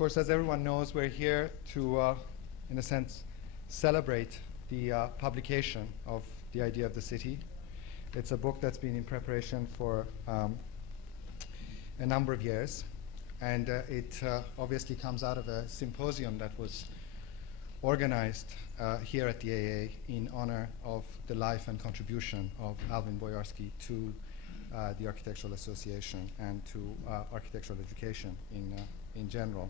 course, as everyone knows, we're here to, in a sense, celebrate the publication of The Idea of the City. It's a book that's been in preparation for a number of years, and it obviously comes out of a symposium that was organized here at the AA in honor of the life and contribution of Alvin Boyarsky to the Architectural Association and to architectural education in general.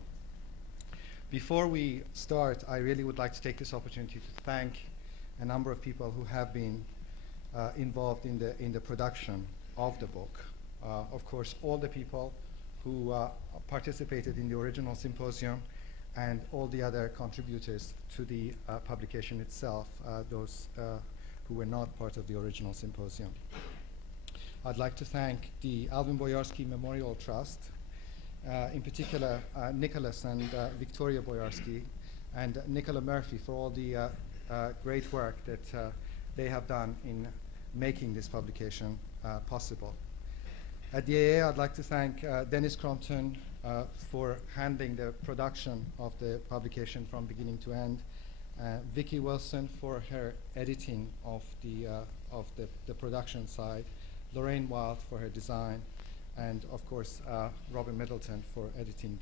Before we start, I really would like to take this opportunity to thank a number of people who have been involved in the production of the book. Of course, all the people who participated in the original symposium and all the other contributors to the publication itself, those who were not part of the original symposium. I'd like to thank the Alvin Boyarsky Memorial Trust, in particular Nicolas and Victoria Boyarsky, and Nicola Murphy for all the great work that they have done in making this publication possible. At the AA, I'd like to thank Dennis Crompton for handling the production of the publication from beginning to end, Vicky Wilson for her editing of the production side, Lorraine Wild for her design, and of course Robin Middleton for editing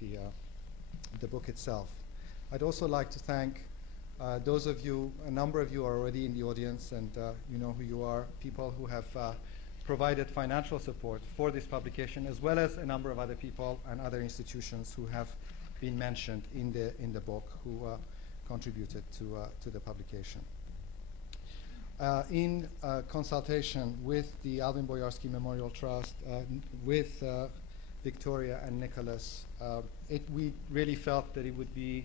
the book itself. I'd also like to thank those of you, a number of you are already in the audience, and you know who you are, people who have provided financial support for this publication, as well as a number of other people and other institutions who have been mentioned in the book, who contributed to the publication. In consultation with the Alvin Boyarsky Memorial Trust, with Victoria and Nicholas, we really felt that it would be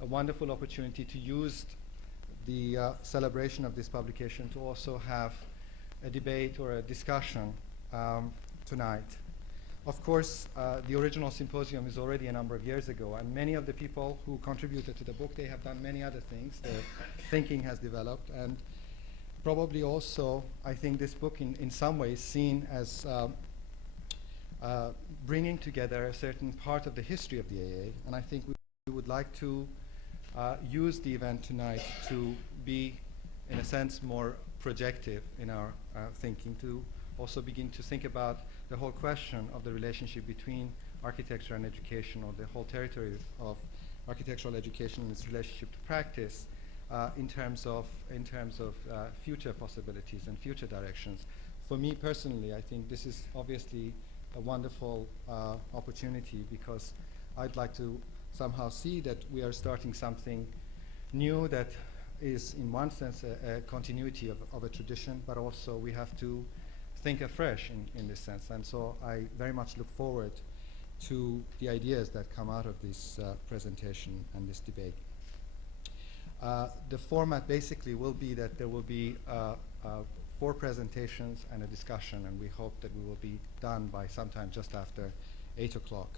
a wonderful opportunity to use the celebration of this publication to also have a debate or a discussion tonight. Of course, the original symposium is already a number of years ago, and many of the people who contributed to the book, they have done many other things. Their thinking has developed, and probably also, I think this book in some ways seen as bringing together a certain part of the history of the AA, and I think we would like to use the event tonight to be, in a sense, more projective in our thinking, to also begin to think about the whole question of the relationship between architecture and education, or the whole territory of architectural education and its relationship to practice in terms of future possibilities and future directions. For me personally, I think this is obviously a wonderful opportunity, because I'd like to somehow see that we are starting something new that is in one sense a continuity of a tradition, but also we have to think afresh in this sense. And so I very much look forward to the ideas that come out of this presentation and this debate. The format basically will be that there will be 4 presentations and a discussion, and we hope that we will be done by sometime just after 8 o'clock.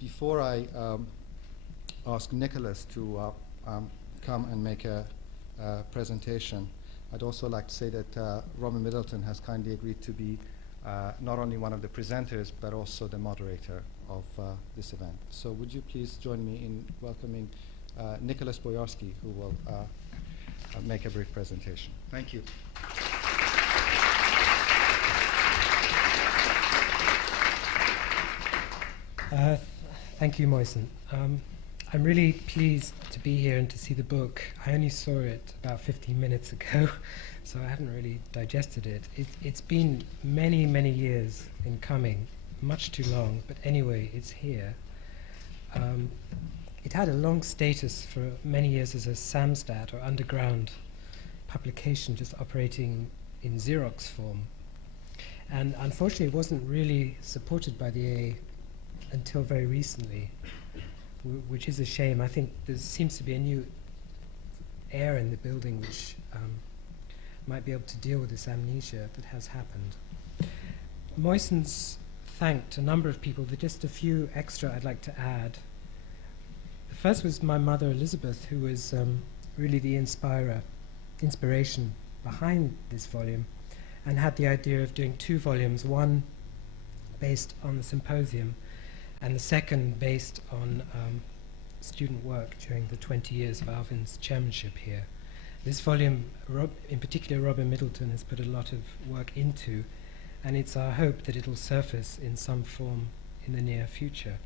Before I ask Nicholas to come and make a presentation, I'd also like to say that Robin Middleton has kindly agreed to be not only one of the presenters, but also the moderator of this event. So would you please join me in welcoming Nicolas Boyarsky, who will make a brief presentation. Thank you. Thank you, Moisen. I'm really pleased to be here and to see the book. I only saw it about 15 minutes ago, so I haven't really digested it. It's been many, many years in coming, much too long, but anyway, it's here. It had a long status for many years as a samstat, or underground publication, just operating in Xerox form. And unfortunately, it wasn't really supported by the AA until very recently, which is a shame. I think there seems to be a new air in the building which might be able to deal with this amnesia that has happened. Moisen's thanked a number of people. There's just a few extra I'd like to add. The first was my mother, Elizabeth, who was really the inspiration behind this volume, and had the idea of doing 2 volumes, one based on the symposium and the second based on student work during the 20 years of Alvin's chairmanship here. This volume, in particular Robin Middleton, has put a lot of work into, and it's our hope that it'll surface in some form in the near future.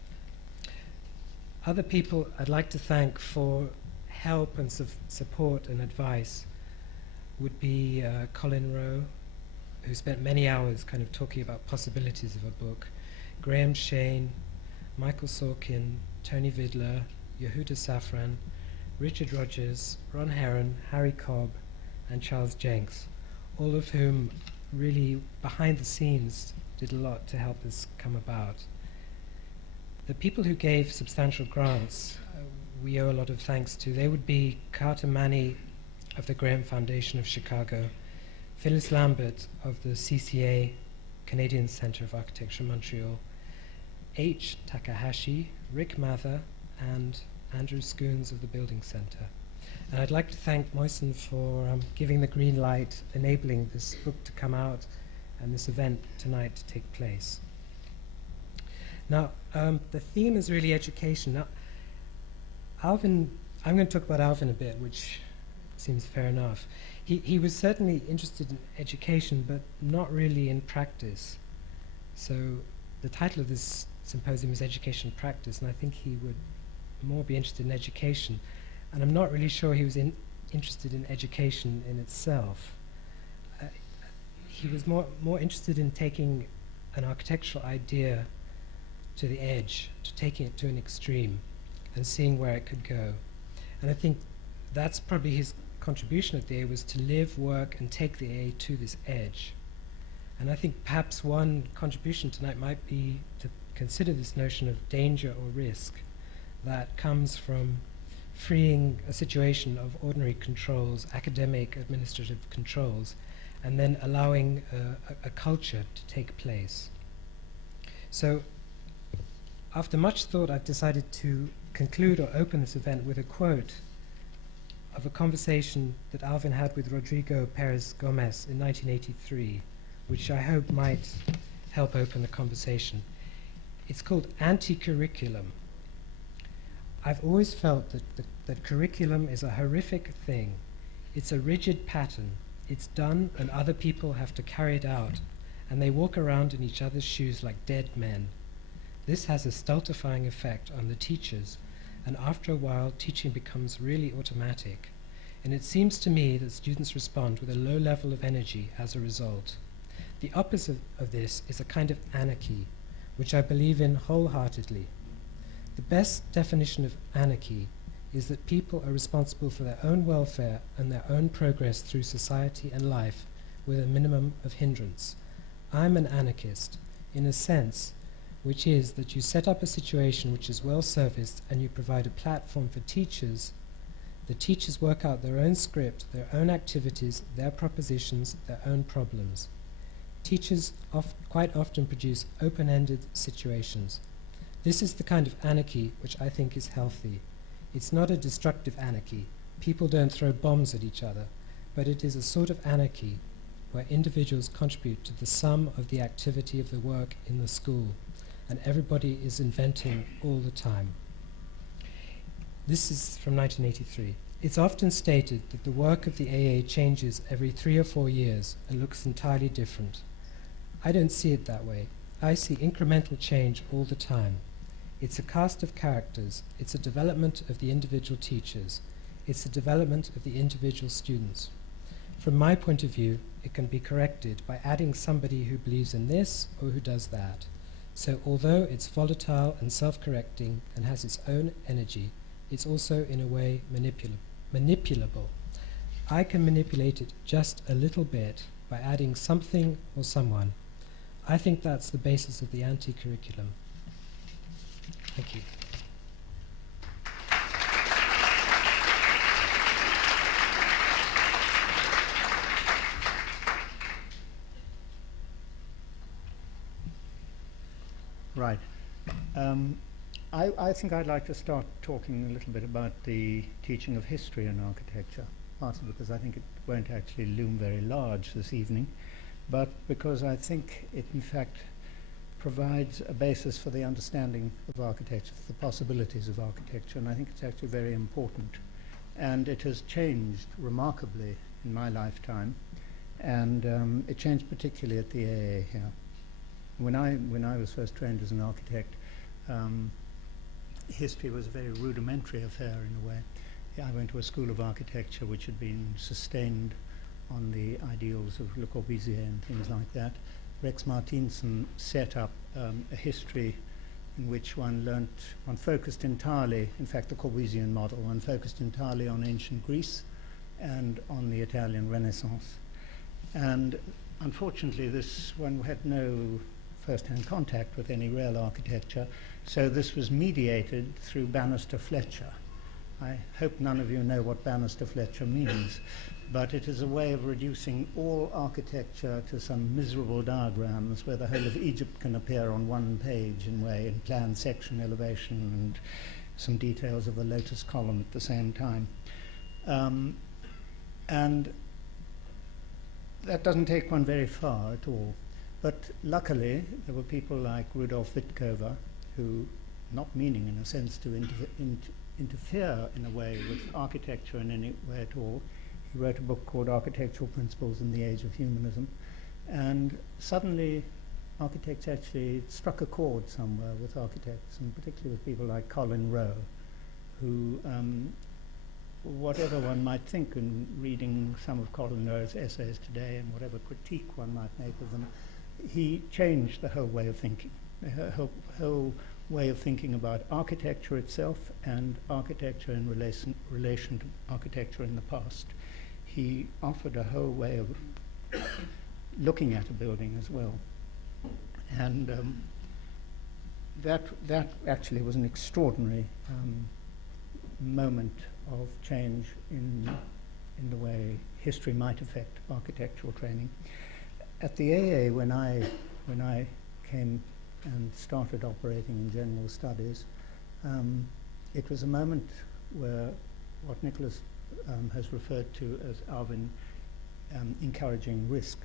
Other people I'd like to thank for help and support and advice would be Colin Rowe, who spent many hours kind of talking about possibilities of a book, Graham Shane, Michael Sorkin, Tony Vidler, Yehuda Safran, Richard Rogers, Ron Heron, Harry Cobb, and Charles Jenks, all of whom really behind the scenes did a lot to help this come about. The people who gave substantial grants, we owe a lot of thanks to. They would be Carter Manny of the Graham Foundation of Chicago, Phyllis Lambert of the CCA, Canadian Centre of Architecture, Montreal, H. Takahashi, Rick Mather, and Andrew Scoons of the Building Centre. And I'd like to thank Moisen for giving the green light, enabling this book to come out and this event tonight to take place. Now, the theme is really education. Now, Alvin, I'm going to talk about Alvin a bit, which seems fair enough. He was certainly interested in education, but not really in practice. So the title of this symposium is Education Practice, and I think he would more be interested in education. And I'm not really sure he was interested in education in itself. He was more interested in taking an architectural idea to the edge, to taking it to an extreme, and seeing where it could go. And I think that's probably his contribution at the AA, was to live, work, and take the AA to this edge. And I think perhaps one contribution tonight might be to consider this notion of danger or risk that comes from freeing a situation of ordinary controls, academic, administrative controls, and then allowing a culture to take place. So after much thought, I've decided to conclude or open this event with a quote of a conversation that Alvin had with Rodrigo Pérez Gómez in 1983, which I hope might help open the conversation. It's called Anti-Curriculum. I've always felt that curriculum is a horrific thing. It's a rigid pattern. It's done and other people have to carry it out, and they walk around in each other's shoes like dead men. This has a stultifying effect on the teachers, and after a while teaching becomes really automatic. And it seems to me that students respond with a low level of energy as a result. The opposite of this is a kind of anarchy, which I believe in wholeheartedly. The best definition of anarchy is that people are responsible for their own welfare and their own progress through society and life with a minimum of hindrance. I'm an anarchist, in a sense, which is that you set up a situation which is well serviced and you provide a platform for teachers. The teachers work out their own script, their own activities, their propositions, their own problems. Teachers quite often produce open-ended situations. This is the kind of anarchy which I think is healthy. It's not a destructive anarchy. People don't throw bombs at each other, but it is a sort of anarchy where individuals contribute to the sum of the activity of the work in the school, and everybody is inventing all the time. This is from 1983. It's often stated that the work of the AA changes every 3 or 4 years and looks entirely different. I don't see it that way. I see incremental change all the time. It's a cast of characters. It's a development of the individual teachers. It's a development of the individual students. From my point of view, it can be corrected by adding somebody who believes in this or who does that. So although it's volatile and self-correcting and has its own energy, it's also in a way manipulable. I can manipulate it just a little bit by adding something or someone. I think that's the basis of the anti-curriculum. Thank you. Right. I think I'd like to start talking a little bit about the teaching of history in architecture, partly because I think it won't actually loom very large this evening, but because I think it in fact provides a basis for the understanding of architecture, for the possibilities of architecture, and I think it's actually very important. And it has changed remarkably in my lifetime, and it changed particularly at the AA here. When I was first trained as an architect, history was a very rudimentary affair in a way. I went to a school of architecture which had been sustained on the ideals of Le Corbusier and things like that. Rex Martinson set up a history in which one focused entirely, in fact the Corbusian model, one focused entirely on ancient Greece and on the Italian Renaissance. And unfortunately one had no first-hand contact with any real architecture, so this was mediated through Bannister Fletcher. I hope none of you know what Bannister Fletcher means, but it is a way of reducing all architecture to some miserable diagrams where the whole of Egypt can appear on one page in plan, section, elevation, and some details of the lotus column at the same time. And that doesn't take one very far at all. But luckily, there were people like Rudolf Wittkower, who, not meaning in a sense to interfere in a way with architecture in any way at all, he wrote a book called Architectural Principles in the Age of Humanism. And suddenly, architects actually struck a chord somewhere with architects, and particularly with people like Colin Rowe, who, whatever one might think in reading some of Colin Rowe's essays today and whatever critique one might make of them, he changed the whole way of thinking, the whole way of thinking about architecture itself and architecture in relation to architecture in the past. He offered a whole way of looking at a building as well. And that actually was an extraordinary moment of change in the way history might affect architectural training. At the AA, when I came and started operating in general studies, it was a moment where what Nicolas has referred to as Alvin encouraging risk.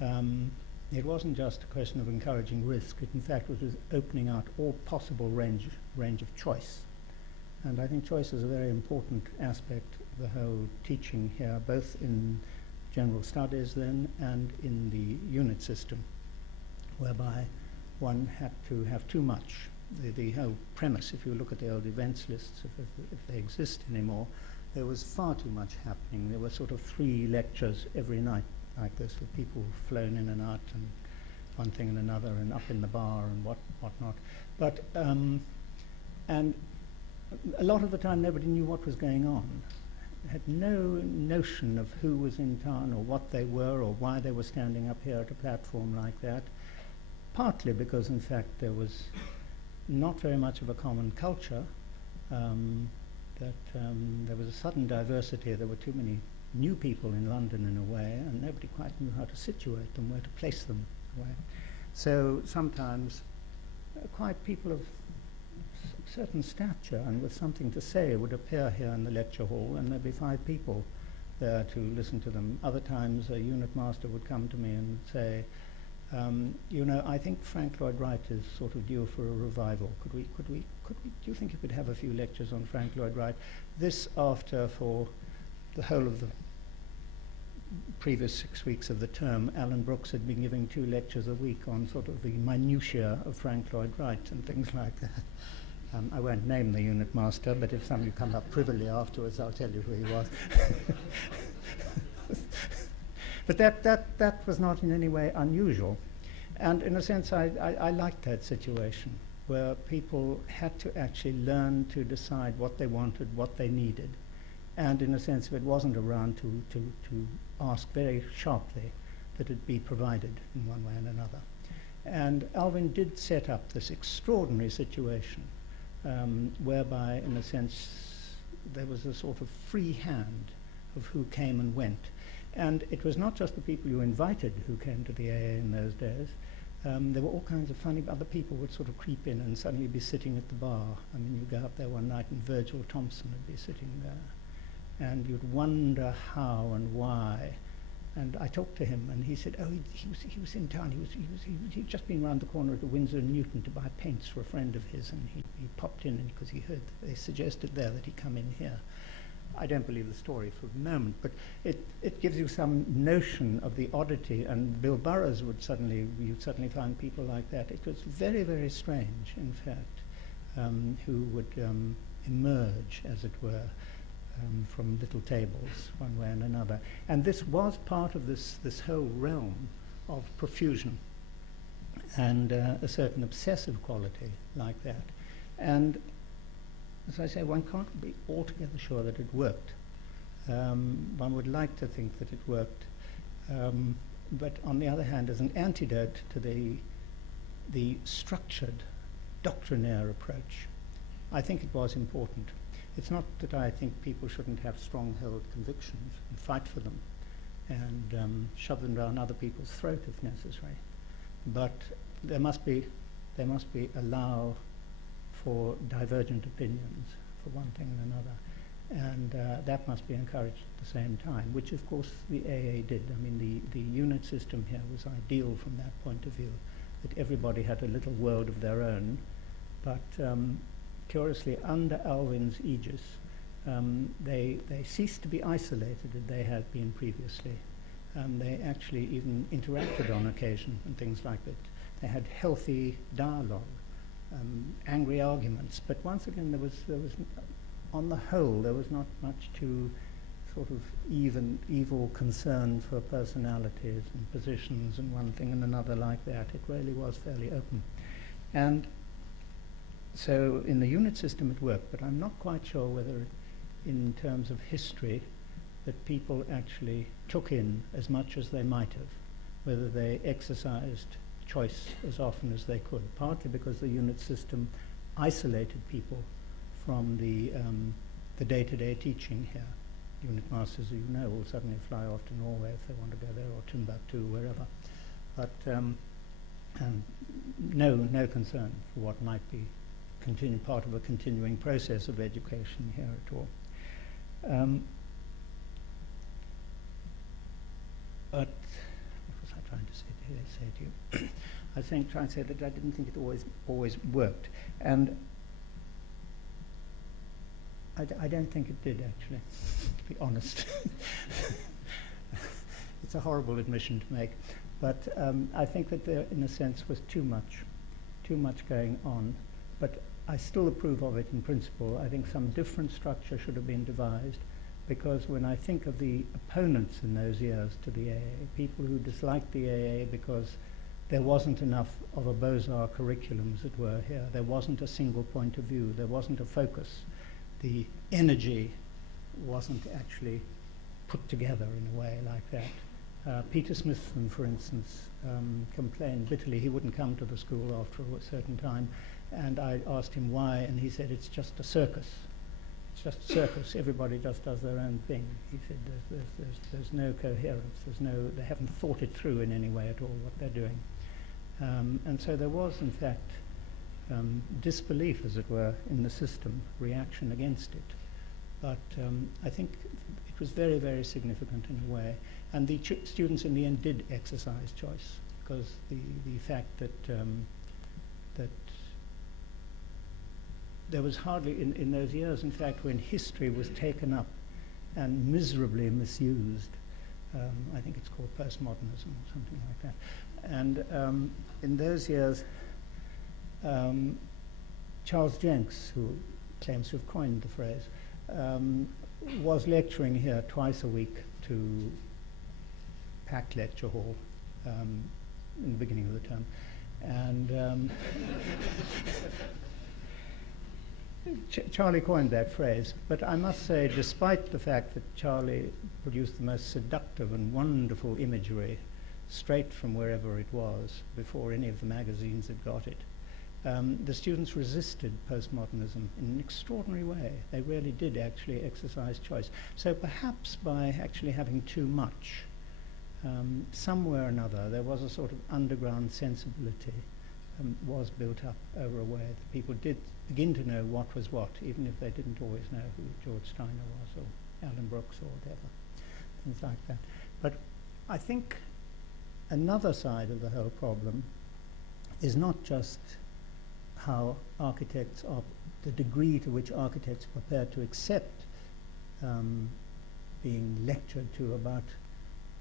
It wasn't just a question of encouraging risk, it in fact was opening out all possible range of choice. And I think choice is a very important aspect of the whole teaching here, both in general studies then and in the unit system, whereby one had to have too much. The whole premise, if you look at the old events lists, if they exist anymore, there was far too much happening. There were sort of 3 lectures every night like this, with people flown in and out and one thing and another and up in the bar and whatnot. But, and a lot of the time nobody knew what was going on. Had no notion of who was in town or what they were or why they were standing up here at a platform like that. Partly because, in fact, there was not very much of a common culture, there was a sudden diversity. There were too many new people in London in a way, and nobody quite knew how to situate them, where to place them in a way. So sometimes quite people of certain stature and with something to say would appear here in the lecture hall, and there'd be 5 people there to listen to them. Other times a unit master would come to me and say, you know, I think Frank Lloyd Wright is sort of due for a revival. Could we, do you think you could have a few lectures on Frank Lloyd Wright? This after, for the whole of the previous 6 weeks of the term, Alan Brooks had been giving 2 lectures a week on sort of the minutiae of Frank Lloyd Wright and things like that. I won't name the unit master, but if some of you come up privily afterwards, I'll tell you who he was. But that was not in any way unusual. And in a sense, I liked that situation, where people had to actually learn to decide what they wanted, what they needed. And in a sense, if it wasn't around to ask very sharply, that it be provided in one way and another. And Alvin did set up this extraordinary situation, whereby, in a sense, there was a sort of free hand of who came and went. And it was not just the people you invited who came to the AA in those days. There were all kinds of funny other people would sort of creep in and suddenly be sitting at the bar. I mean, you go up there one night and Virgil Thompson would be sitting there. And you'd wonder how and why And I talked to him, and he said, "Oh, he was in town. He'd just been round the corner at the Windsor and Newton to buy paints for a friend of his, and he popped in because he heard they suggested there that he come in here." I don't believe the story for a moment, but it gives you some notion of the oddity, and Bill Burroughs you'd suddenly find people like that. It was very, very strange, in fact, who would emerge, as it were, from little tables, one way and another. And this was part of this whole realm of profusion and a certain obsessive quality like that. And as I say, one can't be altogether sure that it worked. One would like to think that it worked. But on the other hand, as an antidote to the structured, doctrinaire approach, I think it was important. It's not that I think people shouldn't have strong-held convictions and fight for them and shove them down other people's throat if necessary. But there must be allow for divergent opinions, for one thing and another. And that must be encouraged at the same time, which of course the AA did. I mean, the unit system here was ideal from that point of view, that everybody had a little world of their own. But curiously, under Alvin's aegis, they ceased to be isolated as they had been previously. They actually even interacted on occasion and things like that. They had healthy dialogue, angry arguments, but once again there was on the whole there was not much to sort of evil concern for personalities and positions and one thing and another like that. It really was fairly open. And so in the unit system it worked, but I'm not quite sure whether in terms of history that people actually took in as much as they might have, whether they exercised choice as often as they could, partly because the unit system isolated people from the day-to-day teaching here. Unit masters, you know, will suddenly fly off to Norway if they want to go there, or Timbuktu, wherever. But no concern for what might be part of a continuing process of education here at all. But what was I trying to say to you? I was trying to say that I didn't think it always worked, and I don't think it did, actually, to be honest. It's a horrible admission to make, but I think that there, in a sense, was too much going on. But I still approve of it in principle. I think some different structure should have been devised, because when I think of the opponents in those years to the AA, people who disliked the AA because there wasn't enough of a Beaux-Arts curriculum, as it were, here. There wasn't a single point of view. There wasn't a focus. The energy wasn't actually put together in a way like that. Peter Smithson, for instance, complained bitterly he wouldn't come to the school after a certain time, and I asked him why, and he said, "It's just a circus. It's just a circus. Everybody just does their own thing." He said, "There's no coherence. They haven't thought it through in any way at all what they're doing." And so there was, in fact, disbelief, as it were, in the system, reaction against it. But I think it was very, very significant in a way. And the students in the end did exercise choice, because the fact that there was hardly, in those years, in fact, when history was taken up and miserably misused, I think it's called postmodernism or something like that. And in those years, Charles Jenks, who claims to have coined the phrase, was lecturing here twice a week to packed lecture hall in the beginning of the term. And Charlie coined that phrase, but I must say, despite the fact that Charlie produced the most seductive and wonderful imagery straight from wherever it was, before any of the magazines had got it, the students resisted postmodernism in an extraordinary way. They really did actually exercise choice. So perhaps by actually having too much, somewhere or another, there was a sort of underground sensibility was built up over a way that people did begin to know what was what, even if they didn't always know who George Steiner was, or Alan Brooks, or whatever, things like that. But I think another side of the whole problem is not just how architects are, the degree to which architects are prepared to accept being lectured to about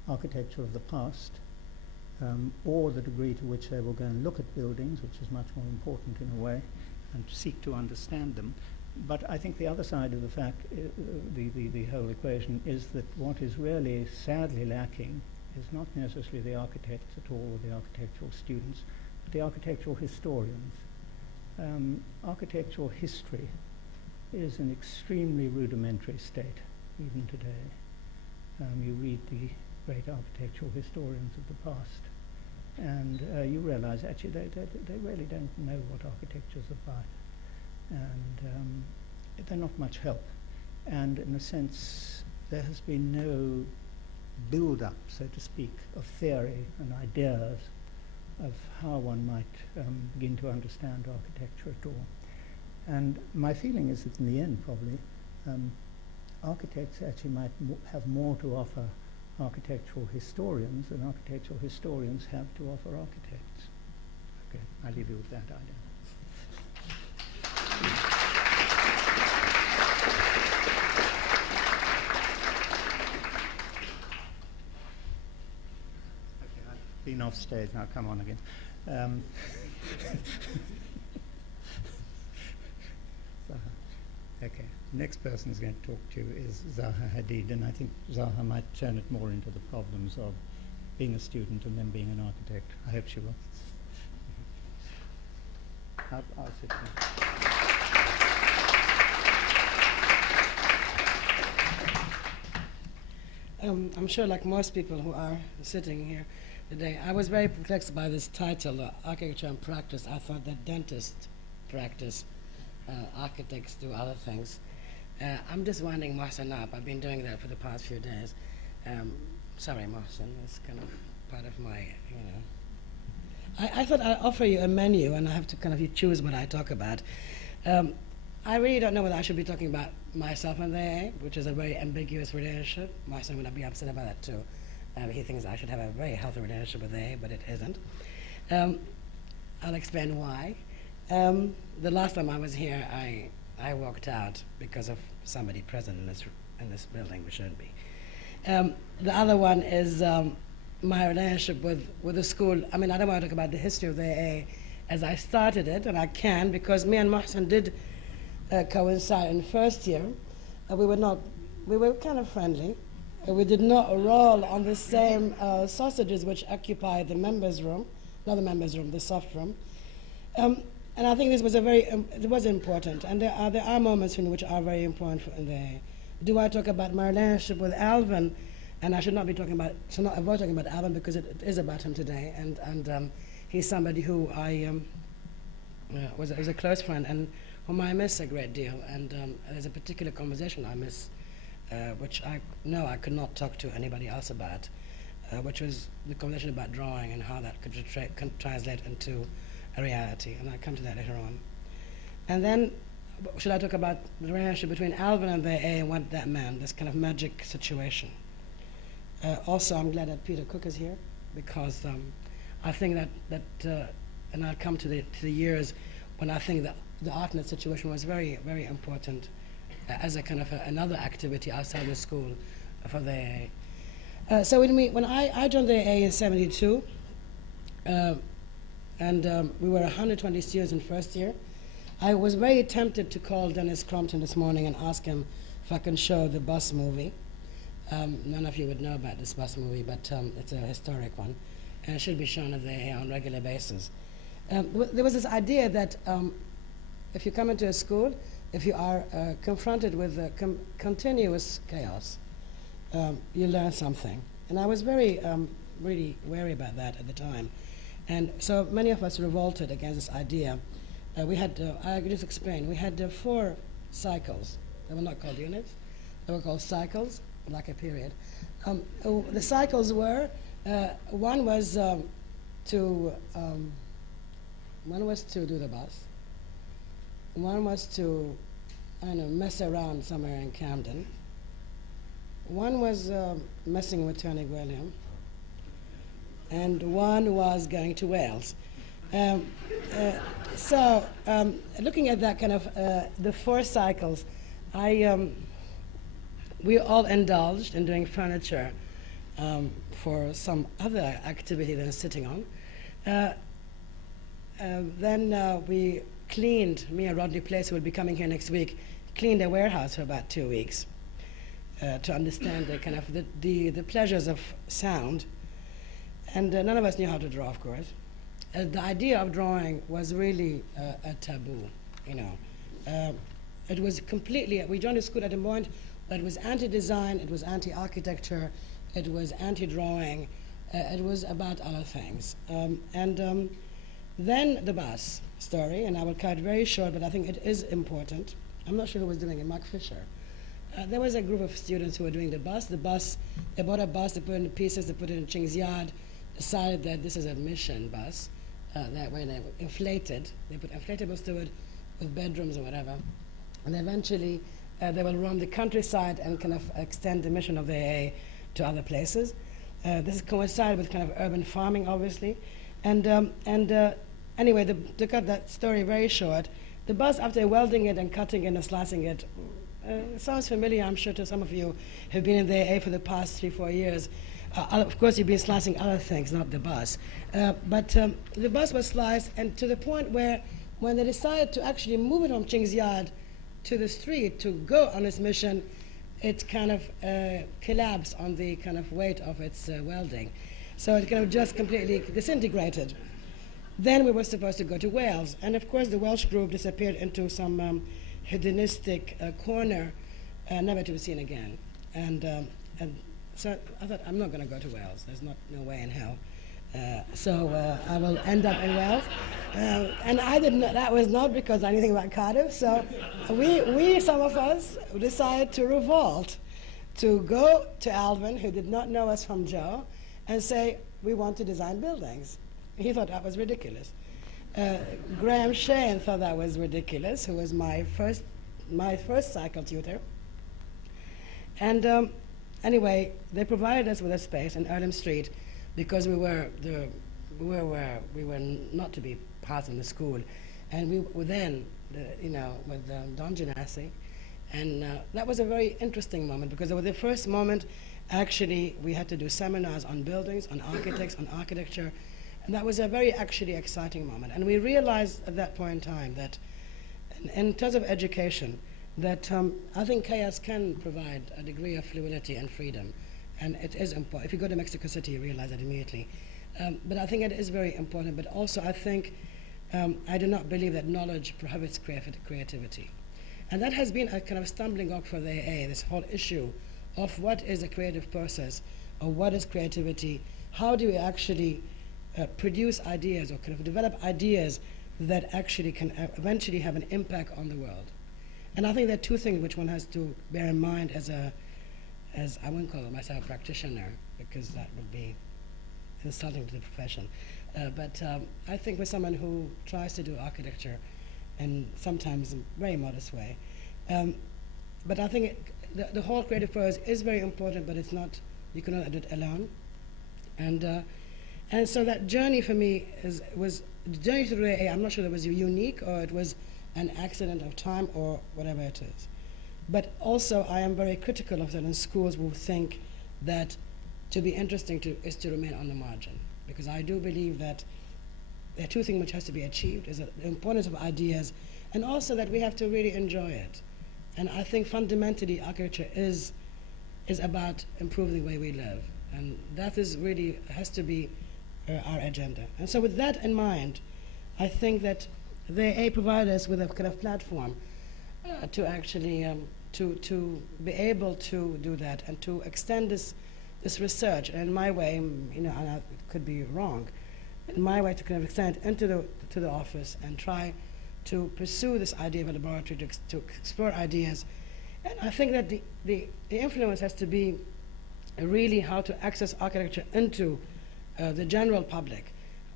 architecture of the past, or the degree to which they will go and look at buildings, which is much more important in a way, and seek to understand them. But I think the other side of the fact, the whole equation, is that what is really sadly lacking is not necessarily the architects at all, or the architectural students, but the architectural historians. Architectural history is an extremely rudimentary state, even today. You read the great architectural historians of the past, and you realize actually they really don't know what architecture is about, and they're not much help. And in a sense, there has been no build-up, so to speak, of theory and ideas of how one might begin to understand architecture at all. And my feeling is that in the end, probably, architects actually might have more to offer architectural historians than architectural historians have to offer architects. Okay, I'll leave you with that idea. Okay, I've been off stage, now come on again. Okay, next person is going to talk to you is Zaha Hadid, and I think Zaha might turn it more into the problems of being a student and then being an architect. I hope she will. I'll sit here. I'm sure, like most people who are sitting here today, I was very perplexed by this title, Architecture and Practice. I thought that dentists practice, architects do other things. I'm just winding Mohsen up. I've been doing that for the past few days. Sorry, Mohsen, it's kind of part of my, I thought I'd offer you a menu, and I have to kind of choose what I talk about. I really don't know whether I should be talking about myself and the AA, which is a very ambiguous relationship. Mohsen would be upset about that too. He thinks I should have a very healthy relationship with the AA, but it isn't. I'll explain why. The last time I was here, I walked out because of somebody present in this building, which shouldn't be. The other one is my relationship with the school. I mean, I don't want to talk about the history of the AA as I started it, and I can, because me and Mohsen did coincide in first year. We were kind of friendly. We did not roll on the same sausages which occupy the members' room, not the members' room, the soft room. And I think this was it was important, and there are moments in which are very important in the AA. Do I talk about my relationship with Alvin? And I should not avoid talking about Alvin because it is about him today, and he's somebody who I was a close friend and whom I miss a great deal. And there's a particular conversation I miss, which I know I could not talk to anybody else about, which was the conversation about drawing and how that could translate into a reality, and I'll come to that later on. And then, should I talk about the relationship between Alvin and the AA and what that meant, this kind of magic situation? Also, I'm glad that Peter Cook is here, because I think that and I'll come to the years when I think that the ArtNet situation was very, very important as a kind of another activity outside the school for the AA. So when I joined the AA in '72, and we were 120 students in first year, I was very tempted to call Dennis Crompton this morning and ask him if I can show the bus movie. None of you would know about this bus movie, but it's a historic one, and it should be shown at the AA on a regular basis. There was this idea that if you come into a school, if you are confronted with continuous chaos, you learn something. And I was very, really wary about that at the time. And so many of us revolted against this idea. We had, I could just explain, we had 4 cycles. They were not called units. They were called cycles, like a period. The cycles were, one was to do the bus. One was to, I don't know, mess around somewhere in Camden. One was messing with Tony William. and one was going to Wales. Looking at that kind of the 4 cycles, we all indulged in doing furniture for some other activity than sitting on. Then we cleaned, me and Rodney Place, who will be coming here next week, cleaned a warehouse for about 2 weeks to understand the kind of the pleasures of sound. And none of us knew how to draw, of course. The idea of drawing was really a taboo, you know. It was completely, we joined the school at a point that it was anti-design, it was anti-architecture, it was anti-drawing, it was about other things. Then the bus story, and I will cut it very short, but I think it is important. I'm not sure who was doing it, Mark Fisher. There was a group of students who were doing the bus. They bought a bus, they put it in pieces, they put it in Ching's Yard, decided that this is a mission bus. That way they inflated, they put inflatables to it with bedrooms or whatever. And eventually they will roam the countryside and kind of extend the mission of the AA to other places. This coincided with kind of urban farming, obviously. Anyway, to cut that story very short, the bus, after welding it and cutting it and slicing it, sounds familiar, I'm sure, to some of you who've been in the AA for the past 3-4 years. Of course, you've been slicing other things, not the bus. But the bus was sliced, and to the point where when they decided to actually move it from Ching's Yard to the street to go on its mission, it kind of collapsed on the kind of weight of its welding. So it kind of just completely disintegrated. Then we were supposed to go to Wales, and of course the Welsh group disappeared into some hedonistic corner, never to be seen again. And so I thought, I'm not going to go to Wales. There's no way in hell. So I will end up in Wales. And I didn't know, that was not because anything about Cardiff. So we, some of us, decided to revolt, to go to Alvin, who did not know us from Joe, and say, we want to design buildings. He thought that was ridiculous. Graham Shane thought that was ridiculous, who was my first cycle tutor. And anyway, they provided us with a space in Earlham Street because we were not to be part of the school, and we were then, with Don Genasi, and that was a very interesting moment because it was the first moment. Actually, we had to do seminars on buildings, on architects, on architecture, and that was a very actually exciting moment. And we realized at that point in time that, in terms of education, that I think chaos can provide a degree of fluidity and freedom, and it is important. If you go to Mexico City, you realize that immediately. But I think it is very important. But also, I think I do not believe that knowledge prohibits creativity, and that has been a kind of stumbling block for the AA. This whole issue of what is a creative process, or what is creativity? How do we actually produce ideas or kind of develop ideas that actually can eventually have an impact on the world? And I think there are two things which one has to bear in mind as I wouldn't call myself a practitioner, because that would be insulting to the profession. But I think with someone who tries to do architecture, and sometimes in a very modest way, but I think the whole creative process is very important, but it's not, you cannot do it alone. And so that journey for me was the journey through AA. I'm not sure that was unique or it was an accident of time or whatever it is. But also I am very critical of certain schools who think that to be interesting is to remain on the margin. Because I do believe that there are two things which has to be achieved, is the importance of ideas, and also that we have to really enjoy it. And I think fundamentally architecture is about improving the way we live. And that is really, has to be our agenda. And so with that in mind, I think that the AA provided us with a kind of platform to actually, to be able to do that and to extend this research. And in my way, and I could be wrong, in my way to kind of extend into the office and try to pursue this idea of a laboratory, to explore ideas. And I think that the influence has to be really how to access architecture into the general public,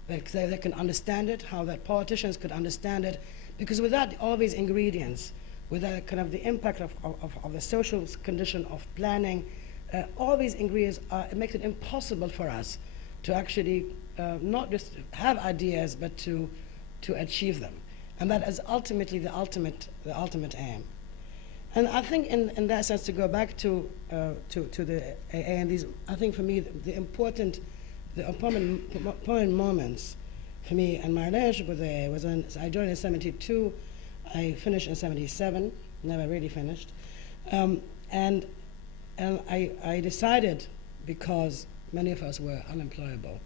that they can understand it, how that politicians could understand it, because without all these ingredients, without kind of the impact of the social condition of planning, all these ingredients, it makes it impossible for us to actually not just have ideas, but to achieve them. And that is ultimately the ultimate aim. And I think in that sense, to go back to the AA and these, I think for me, the important moments for me and my relationship with AA was when I joined in 72, I finished in 77, never really finished. And I decided, because many of us were unemployable,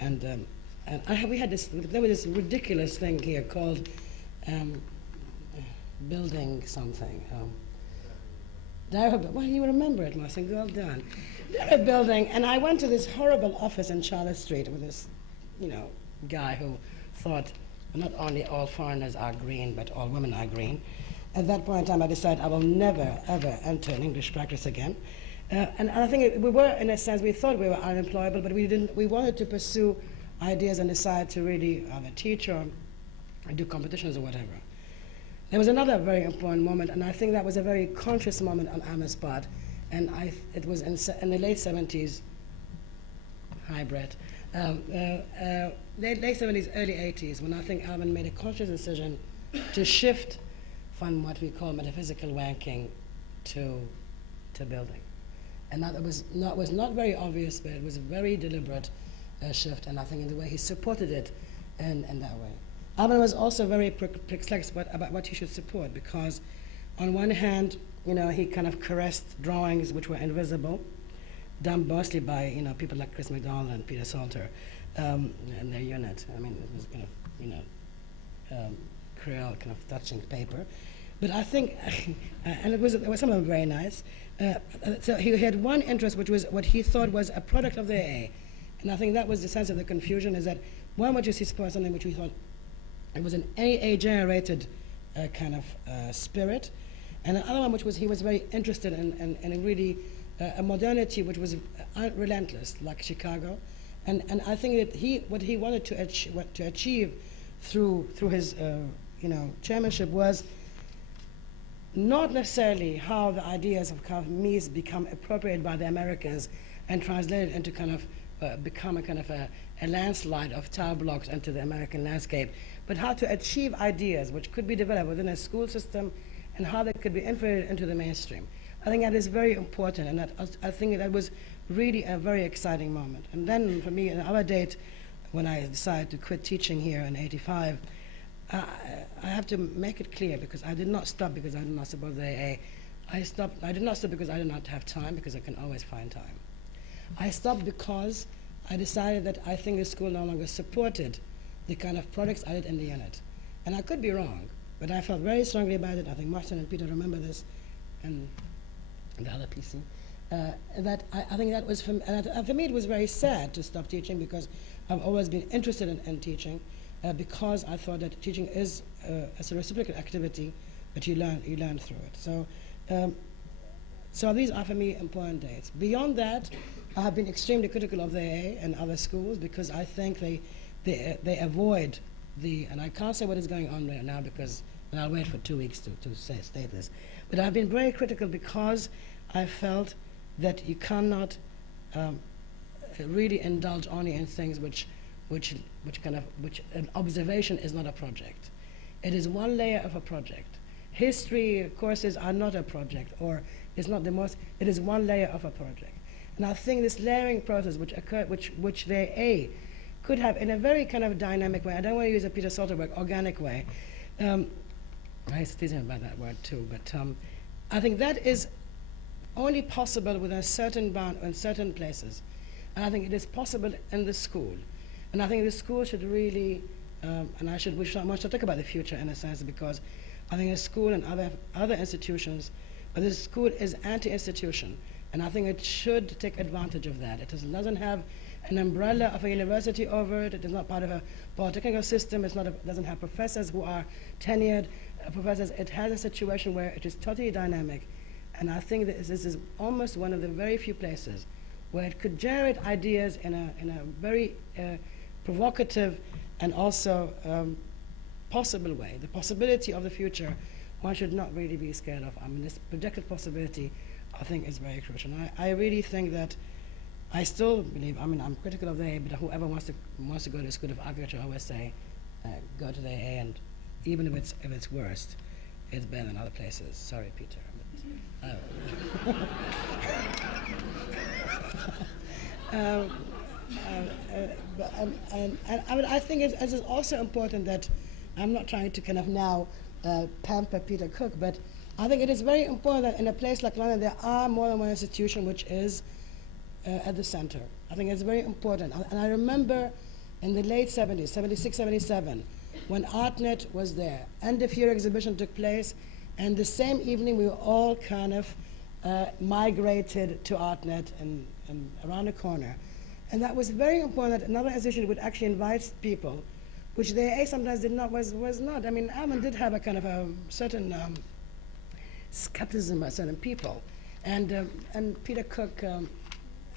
and we had this, there was this ridiculous thing here called building something. Well, you remember it, Marcin, well done. They were building, and I went to this horrible office in Charlotte Street with this, guy who thought not only all foreigners are green, but all women are green. At that point in time, I decided I will never, ever enter an English practice again. And I think we were, in a sense, we thought we were unemployable, but we didn't. We wanted to pursue ideas and decide to really either teach or do competitions or whatever. There was another very important moment, and I think that was a very conscious moment on Alvin's part, and it was in the late 70s. Hi, Brett. Late 70s, early 80s, when I think Alvin made a conscious decision to shift from what we call metaphysical wanking to building. And that was not very obvious, but it was a very deliberate shift, and I think in the way he supported it in that way. Alvin was also very perplexed about what he should support, because on one hand, he kind of caressed drawings which were invisible, done mostly by people like Chris McDonald and Peter Salter and their unit. I mean, it was kind of Creole kind of touching paper. But I think, and it was some of them very nice. So he had one interest, which was what he thought was a product of the AA. And I think that was the sense of the confusion, is that one would just support something which we thought it was an AA-generated kind of spirit, and another one which was he was very interested in really a modernity which was relentless, like Chicago. And I think that what he wanted to achieve through his chairmanship was not necessarily how the ideas of Mies become appropriated by the Americans and translated into kind of become a kind of a landslide of tower blocks into the American landscape, but how to achieve ideas which could be developed within a school system and how they could be infiltrated into the mainstream. I think that is very important, and I think that was really a very exciting moment. And then for me, another date, when I decided to quit teaching here in '85, I have to make it clear, because I did not stop because I did not support the AA. I did not stop because I did not have time, because I can always find time. I stopped because I decided that I think the school no longer supported the kind of products I did in the unit. And I could be wrong, but I felt very strongly about it. I think Martin and Peter remember this, and the other PC. That I think that was, for me it was very sad to stop teaching, because I've always been interested in teaching, because I thought that teaching is a reciprocal activity, but you learn through it. So these are for me important dates. Beyond that, I have been extremely critical of the AA and other schools, because I think they avoid and I can't say what is going on right now, because, and I'll wait for 2 weeks to state this, but I've been very critical because I felt that you cannot really indulge only in things which an observation is not a project. It is one layer of a project. History courses are not a project, or it's not the most, it is one layer of a project. And I think this layering process which the AA could have in a very kind of dynamic way, I don't want to use a Peter Salter word, organic way. I used to tease him about that word too, but I think that is only possible within a certain bound in certain places. And I think it is possible in the school. And I think the school should really, and we should talk about the future in a sense, because I think the school and other institutions, but the school is anti-institution, and I think it should take advantage of that. It doesn't have an umbrella of a university over it. It is not part of a polytechnical system. It doesn't have professors who are tenured professors. It has a situation where it is totally dynamic, and I think that this is almost one of the very few places where it could generate ideas in a very provocative and also possible way. The possibility of the future, one should not really be scared of. I mean, this projected possibility, I think, is very crucial. And I really think that I still believe, I mean, I'm critical of the AA, but whoever wants to go to the School of Architecture, I always say, go to the AA, and even if it's worst, it's better than other places. Sorry, Peter. I think it's also important that I'm not trying to kind of now pamper Peter Cook, but I think it is very important that in a place like London there are more than one institution which is at the center. I think it's very important. And I remember in the late 70s, 76, 77, when ArtNet was there, and the Fury exhibition took place, and the same evening we were all kind of migrated to ArtNet and around the corner. And that was very important that another institution would actually invite people, which the AA sometimes did not, was not. I mean, Alvin did have a kind of a certain skepticism about certain people. And Peter Cook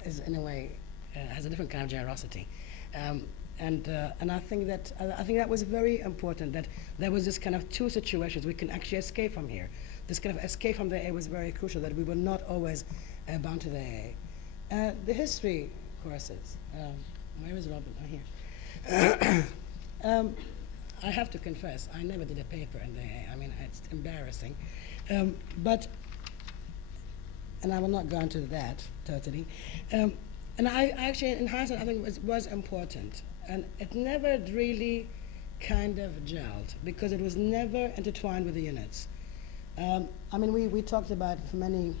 is, in a way, has a different kind of generosity. And I think that was very important, that there was this kind of two situations we can actually escape from here. This kind of escape from the AA was very crucial, that we were not always bound to the AA. The history courses. Where is Robin? Oh, here. I have to confess, I never did a paper in the AA. I mean, it's embarrassing. But, and I will not go into that totally. And I actually, in hindsight, I think it was important. And it never really kind of gelled, because it was never intertwined with the units. I mean, we talked about for many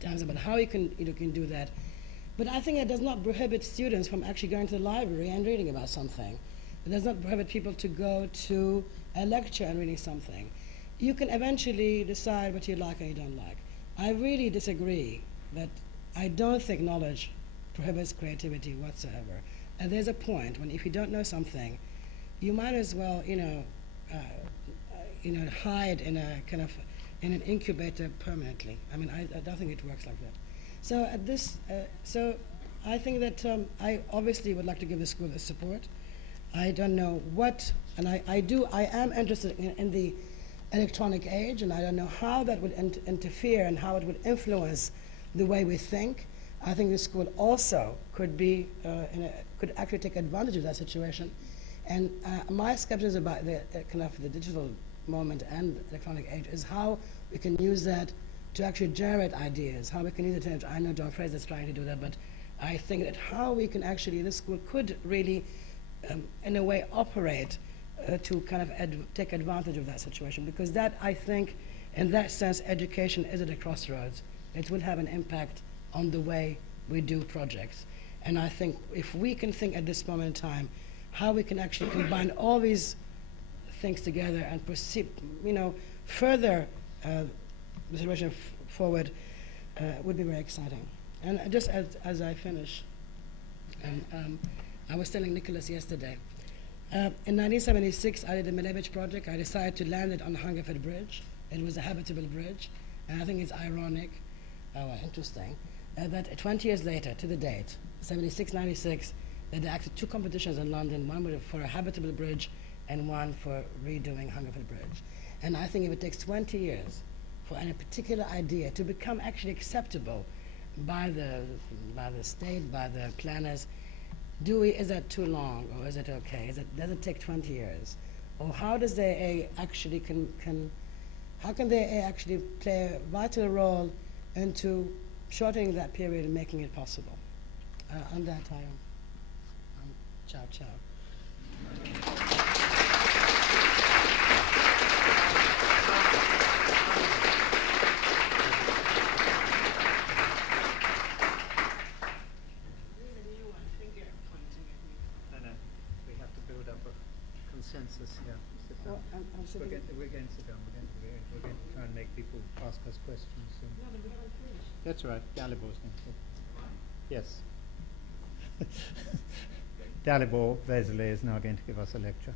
times about how you can do that. But I think it does not prohibit students from actually going to the library and reading about something. It does not prohibit people to go to a lecture and reading something. You can eventually decide what you like and you don't like. I really disagree that I don't think knowledge prohibits creativity whatsoever. And there's a point when if you don't know something, you might as well, hide in a kind of in an incubator permanently. I mean, I don't think it works like that. So at this, so I think that I obviously would like to give the school the support. I don't know what, and I am interested in the electronic age, and I don't know how that would interfere and how it would influence the way we think. I think the school also could be, could actually take advantage of that situation. And my skepticism about the kind of the digital moment and electronic age is how we can use that to actually generate ideas, how we can use it. I know John Fraser is trying to do that, but I think that how we can actually, this school could really, in a way, operate to kind of take advantage of that situation, because that, I think, in that sense, education is at a crossroads. It will have an impact on the way we do projects. And I think if we can think at this moment in time how we can actually combine all these things together and proceed, further the situation forward, would be very exciting. And just as I finish, I was telling Nicolas yesterday, in 1976, I did the Milevich project. I decided to land it on the Hungerford Bridge. It was a habitable bridge. And I think it's ironic, interesting, that 20 years later, to the date, 76, 96, there are actually two competitions in London, one for a habitable bridge and one for redoing Hungerford Bridge. And I think if it takes 20 years for any particular idea to become actually acceptable by the state, by the planners, is that too long, or is it okay? Does it take 20 years? Or how does the AA actually how can the AA actually play a vital role into shortening that period and making it possible? On that, ciao, ciao. Consensus here. Sit down. Well, I'm sitting. We're going to sit down. We're going to try and make people ask us questions soon. No, but we haven't finished. That's right. Dalibor's going to. Yes. Dalibor Vesely is now going to give us a lecture.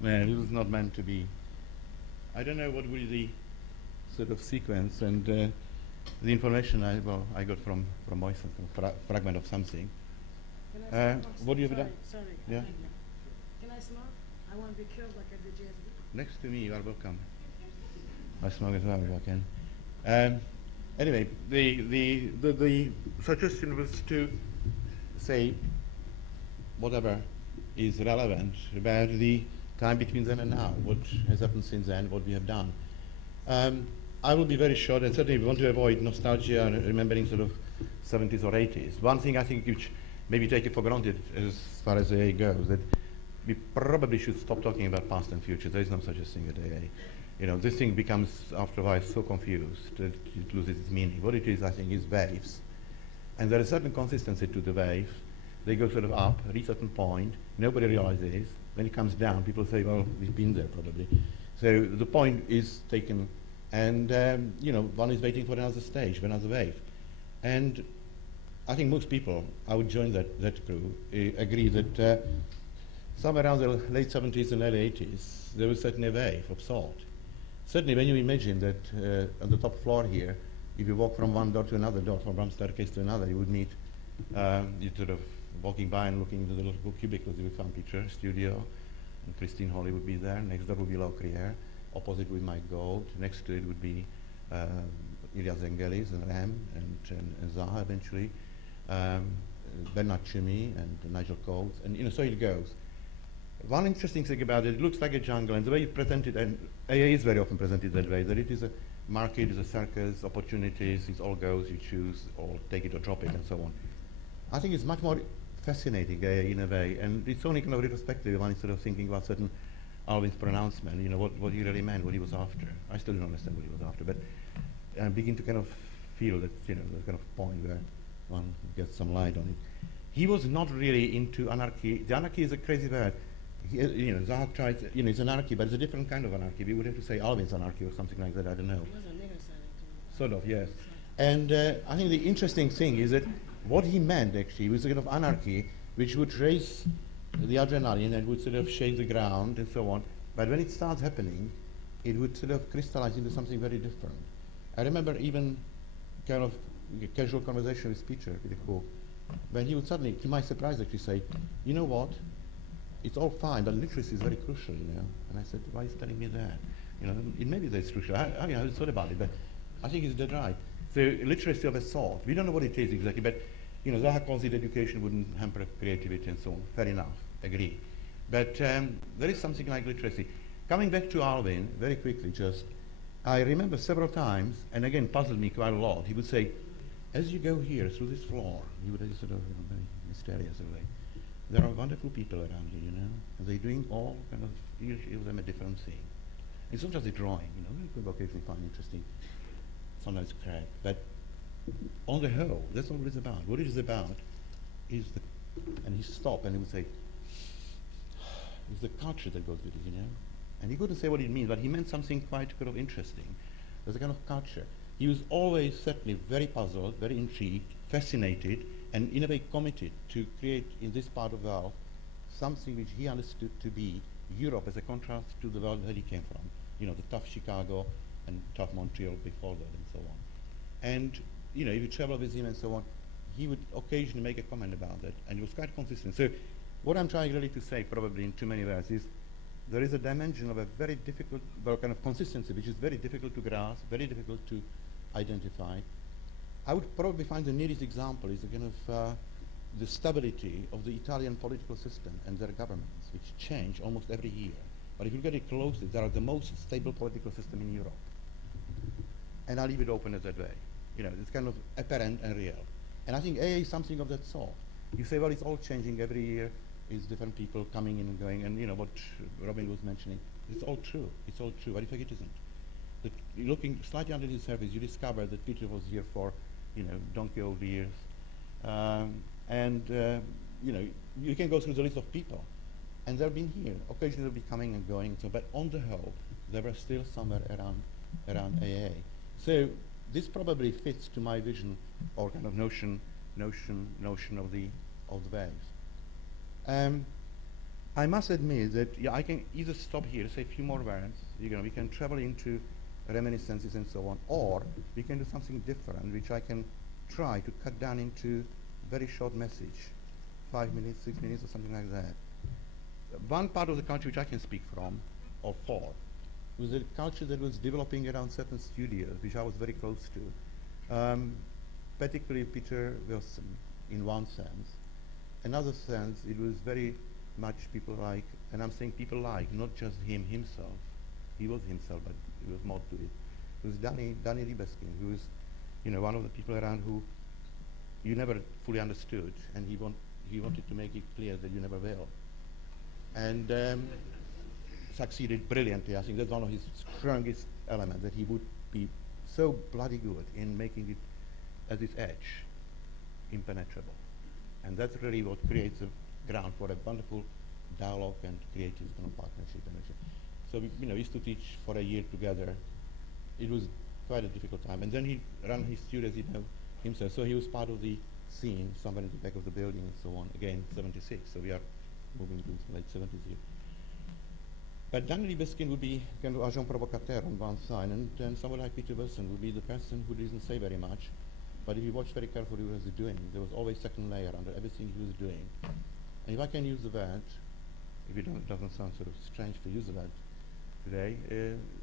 Well, it was not meant to be. I don't know what will be the sort of sequence, and the information I got from Moise, some fragment of something. Can I smoke? What do you have done? Sorry. Yeah. Can I smoke? I want to be killed like I did yesterday. Next to me, you are welcome. I smoke as well if I can. Anyway, the suggestion was to say whatever is relevant about the time between then and now, what has happened since then, what we have done. I will be very short, and certainly we want to avoid nostalgia and remembering sort of 70s or 80s. One thing I think which maybe take it for granted as far as AA goes, that we probably should stop talking about past and future. There is no such a thing at AA. You know, this thing becomes, after a while, so confused that it loses its meaning. What it is, I think, is waves. And there is a certain consistency to the waves. They go sort of up, reach a certain point, nobody realizes. When it comes down, people say, well, we've been there probably. So the point is taken, and you know, one is waiting for another stage, for another wave. And I think most people, I would join that crew, agree that somewhere around the late 70s and early 80s, there was certainly a wave of thought. Certainly when you imagine that on the top floor here, if you walk from one door to another door, from one staircase to another, you would meet, you sort of walking by and looking into the little cubicles, you would find Peter, studio, and Christine Holly would be there. Next door would be Lau Crier. Opposite would be Mike Gold. Next to it would be Ilya Zengelis and Ram and Zaha eventually, Bernard Chimmy and Nigel Coates, and you know, so it goes. One interesting thing about it, it looks like a jungle, and the way you present it, and AA is very often presented that way, that it is a market, it's a circus, opportunities, it all goes, you choose, or take it or drop it, and so on. I think it's much more fascinating AA in a way, and it's only kind of retrospective when sort of thinking about certain Alvin's pronouncement, you know, what he really meant, what he was after. I still don't understand what he was after, but I begin to kind of feel that, you know, there's kind of point where one gets some light on it. He was not really into anarchy. The anarchy is a crazy word. You know, Zaha tried, you know, it's anarchy, but it's a different kind of anarchy. We would have to say Alvin's anarchy or something like that, I don't know. Sort of, yes. And I think the interesting thing is that what he meant actually was a kind of anarchy which would raise the adrenaline and would sort of shake the ground and so on. But when it starts happening, it would sort of crystallize into something very different. I remember even kind of a casual conversation with Peter Cook, when he would suddenly, to my surprise, actually say, you know what? It's all fine, but literacy is very crucial, you know. And I said, why is he telling me that? You know, it maybe that's crucial. I haven't thought about it, but I think he's dead right. So literacy of a sort, we don't know what it is exactly, but you know, Zaha calls it education wouldn't hamper creativity and so on. Fair enough, agree. But there is something like literacy. Coming back to Alvin, very quickly just, I remember several times, and again puzzled me quite a lot, he would say, as you go here through this floor, he would sort of, you know, very mysterious way. There are wonderful people around you, you know, and they're doing all kind of, each of them a different thing. It's not just a drawing, you know, you could occasionally find interesting, sometimes crap, but on the whole, that's all it is about. What it is about is the, and he stopped and he would say, it's the culture that goes with it, you know. And he couldn't say what it means, but he meant something quite kind of interesting. There's a kind of culture. He was always certainly very puzzled, very intrigued, fascinated, and in a way committed to create in this part of the world something which he understood to be Europe as a contrast to the world that he came from. You know, the tough Chicago and tough Montreal before that and so on. And, you know, if you travel with him and so on, he would occasionally make a comment about that, and it was quite consistent. So what I'm trying really to say, probably in too many words, is there is a dimension of a very difficult, well, kind of consistency, which is very difficult to grasp, very difficult to identify. I would probably find the nearest example is the kind of the stability of the Italian political system and their governments, which change almost every year. But if you look at it closely, they are the most stable political system in Europe. And I leave it open as that way. You know, it's kind of apparent and real. And I think AA is something of that sort. You say, well, it's all changing every year. It's different people coming in and going, and you know what Robin was mentioning. It's all true. It's all true. But in fact, it isn't. That looking slightly under the surface, you discover that Peter was here for, you know, donkey old years, you know, you can go through the list of people, and they've been here. Occasionally they'll be coming and going. So, but on the whole, they were still somewhere around AA. So this probably fits to my vision or kind of notion of the waves. I must admit that I can either stop here, say a few more words. You know, we can travel into reminiscences and so on, or we can do something different, which I can try to cut down into very short message, 5 minutes, 6 minutes, or something like that. One part of the country which I can speak from, or for, was a culture that was developing around certain studios, which I was very close to. Particularly Peter Wilson, in one sense. Another sense, it was very much people like, and I'm saying people like, not just him himself. He was himself, but there was more to it. It was Danny Libeskin, who was, one of the people around who you never fully understood, and he wanted to make it clear that you never will. And succeeded brilliantly. I think that's one of his strongest elements, that he would be so bloody good in making it at its edge impenetrable. And that's really what creates a ground for a wonderful dialogue and creative partnership. So we used to teach for a year together. It was quite a difficult time. And then he ran his studios himself. So he was part of the scene somewhere in the back of the building and so on. Again, 76. So we are moving to late 70s here. But Daniel Libeskin would be kind of agent provocateur on one side, and then someone like Peter Wilson would be the person who doesn't say very much. But if you watch very carefully what he was doing, there was always second layer under everything he was doing. And if I can use the word, if it doesn't sound sort of strange to use the word today,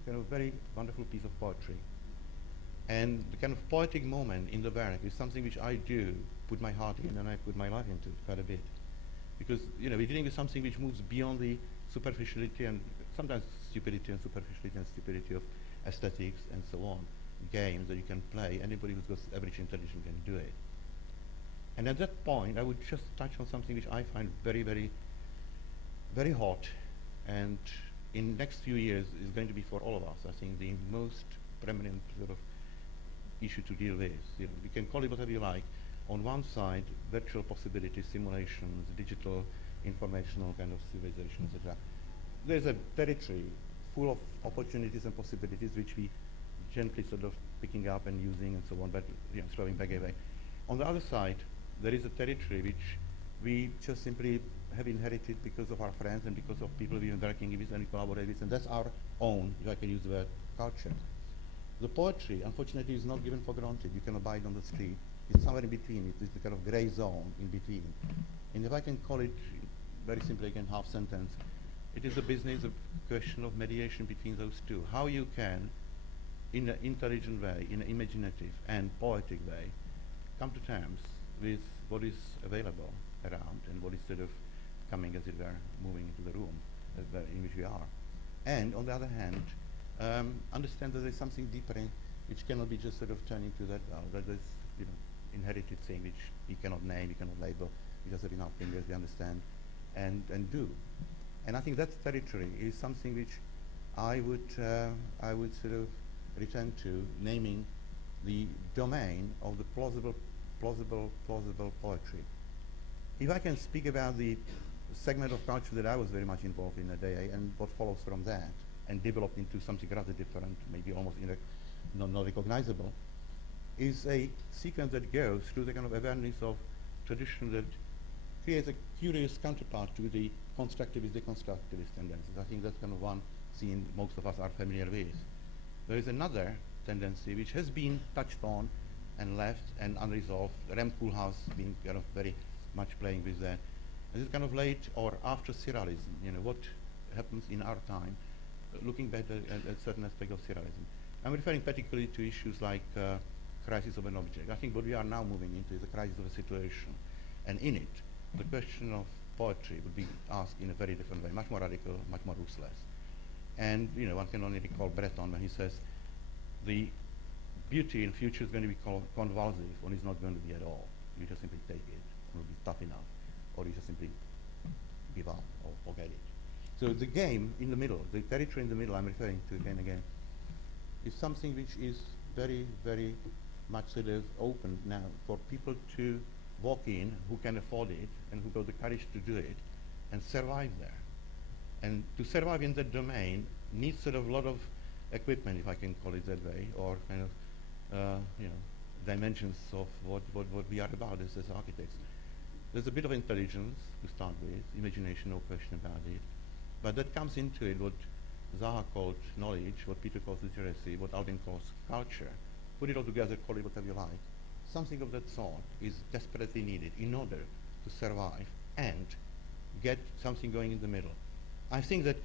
kind of very wonderful piece of poetry. And the kind of poetic moment in the work is something which I do put my heart in, and I put my life into quite a bit. Because, we're dealing with something which moves beyond the superficiality and sometimes stupidity and superficiality and stupidity of aesthetics and so on. Games that you can play. Anybody who's got average intelligence can do it. And at that point, I would just touch on something which I find very, very, very hot, and in the next few years is going to be for all of us, I think, the most prominent sort of issue to deal with. You can call it whatever you like. On one side, virtual possibilities, simulations, digital, informational kind of civilization, etc. There's a territory full of opportunities and possibilities which we gently sort of picking up and using and so on, but throwing back away. On the other side, there is a territory which we just simply have inherited because of our friends and because of people we've been working with and collaborate with, and that's our own, if I can use the word, culture. The poetry, unfortunately, is not given for granted. You cannot buy it on the street. It's somewhere in between. It is the kind of gray zone in between. And if I can call it very simply again, half sentence, it is a business, a question of mediation between those two. How you can, in an intelligent way, in an imaginative and poetic way, come to terms with what is available around and what is sort of coming, as it were, moving into the room in which we are. And on the other hand, understand that there's something deeper in which cannot be just sort of turned into that, that there's inherited thing which we cannot name, we cannot label, we just have enough fingers, we understand, and do. And I think that territory is something which I would sort of return to, naming the domain of the plausible poetry. If I can speak about the segment of culture that I was very much involved in at AA and what follows from that, and developed into something rather different, maybe almost not recognizable, is a sequence that goes through the kind of awareness of tradition that creates a curious counterpart to the constructivist, deconstructivist tendencies. I think that's kind of one scene most of us are familiar with. There is another tendency which has been touched on and left and unresolved, Rem Koolhaas being kind of very much playing with that. This is kind of late or after Surrealism, what happens in our time, looking back at certain aspects of Surrealism. I'm referring particularly to issues like crisis of an object. I think what we are now moving into is a crisis of a situation. And in it, the question of poetry would be asked in a very different way, much more radical, much more ruthless. And one can only recall Breton when he says the beauty in future is going to be convulsive, or it's not going to be at all. You just simply take it, it will be tough enough, or you just simply give up or forget it. So the game in the middle, the territory in the middle I'm referring to again and again, is something which is very, very much sort of open now for people to walk in who can afford it and who got the courage to do it and survive there. And to survive in that domain needs sort of a lot of equipment, if I can call it that way, or kind of dimensions of what we are about as architects. There's a bit of intelligence to start with, imagination, no question about it, but that comes into it what Zaha called knowledge, what Peter calls literacy, what Alvin calls culture. Put it all together, call it whatever you like. Something of that sort is desperately needed in order to survive and get something going in the middle. I think that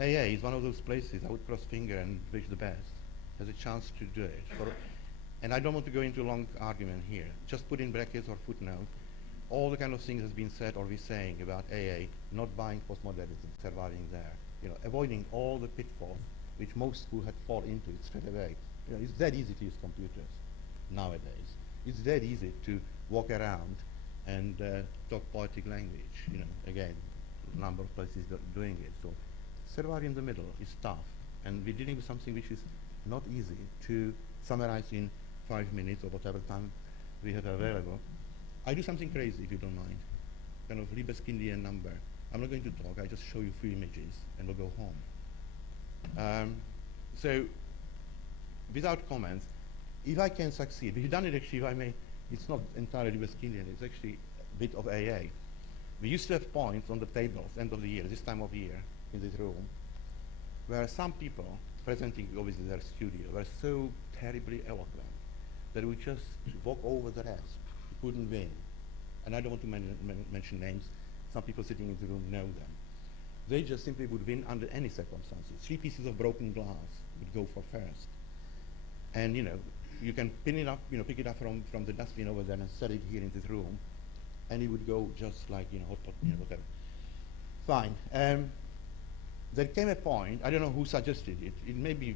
AA is one of those places I would cross finger and wish the best, has a chance to do it. And I don't want to go into a long argument here. Just put in brackets or footnote all the kind of things that's been said or we're saying about AA, not buying postmodernism, surviving there, avoiding all the pitfalls which most who had fall into it straight away. It's that easy to use computers nowadays. It's that easy to walk around and talk poetic language. Again, a number of places doing it. So survive in the middle is tough, and we're dealing with something which is not easy to summarize in 5 minutes or whatever time we have available. I do something crazy, if you don't mind, kind of Liebeskindian number. I'm not going to talk, I just show you 3 images and we'll go home. So, without comments, if I can succeed, we've done it actually, if I may, it's not entirely Liebeskindian, it's actually a bit of AA. We used to have points on the tables, end of the year, this time of year, in this room, where some people presenting obviously their studio were so terribly eloquent that we just walk over the rest. We couldn't win. And I don't want to mention names. Some people sitting in the room know them. They just simply would win under any circumstances. 3 pieces of broken glass would go for first. And you can pin it up, pick it up from the dustbin over there and set it here in this room, and it would go just like hot pot, whatever. Fine. There came a point, I don't know who suggested it. It may be,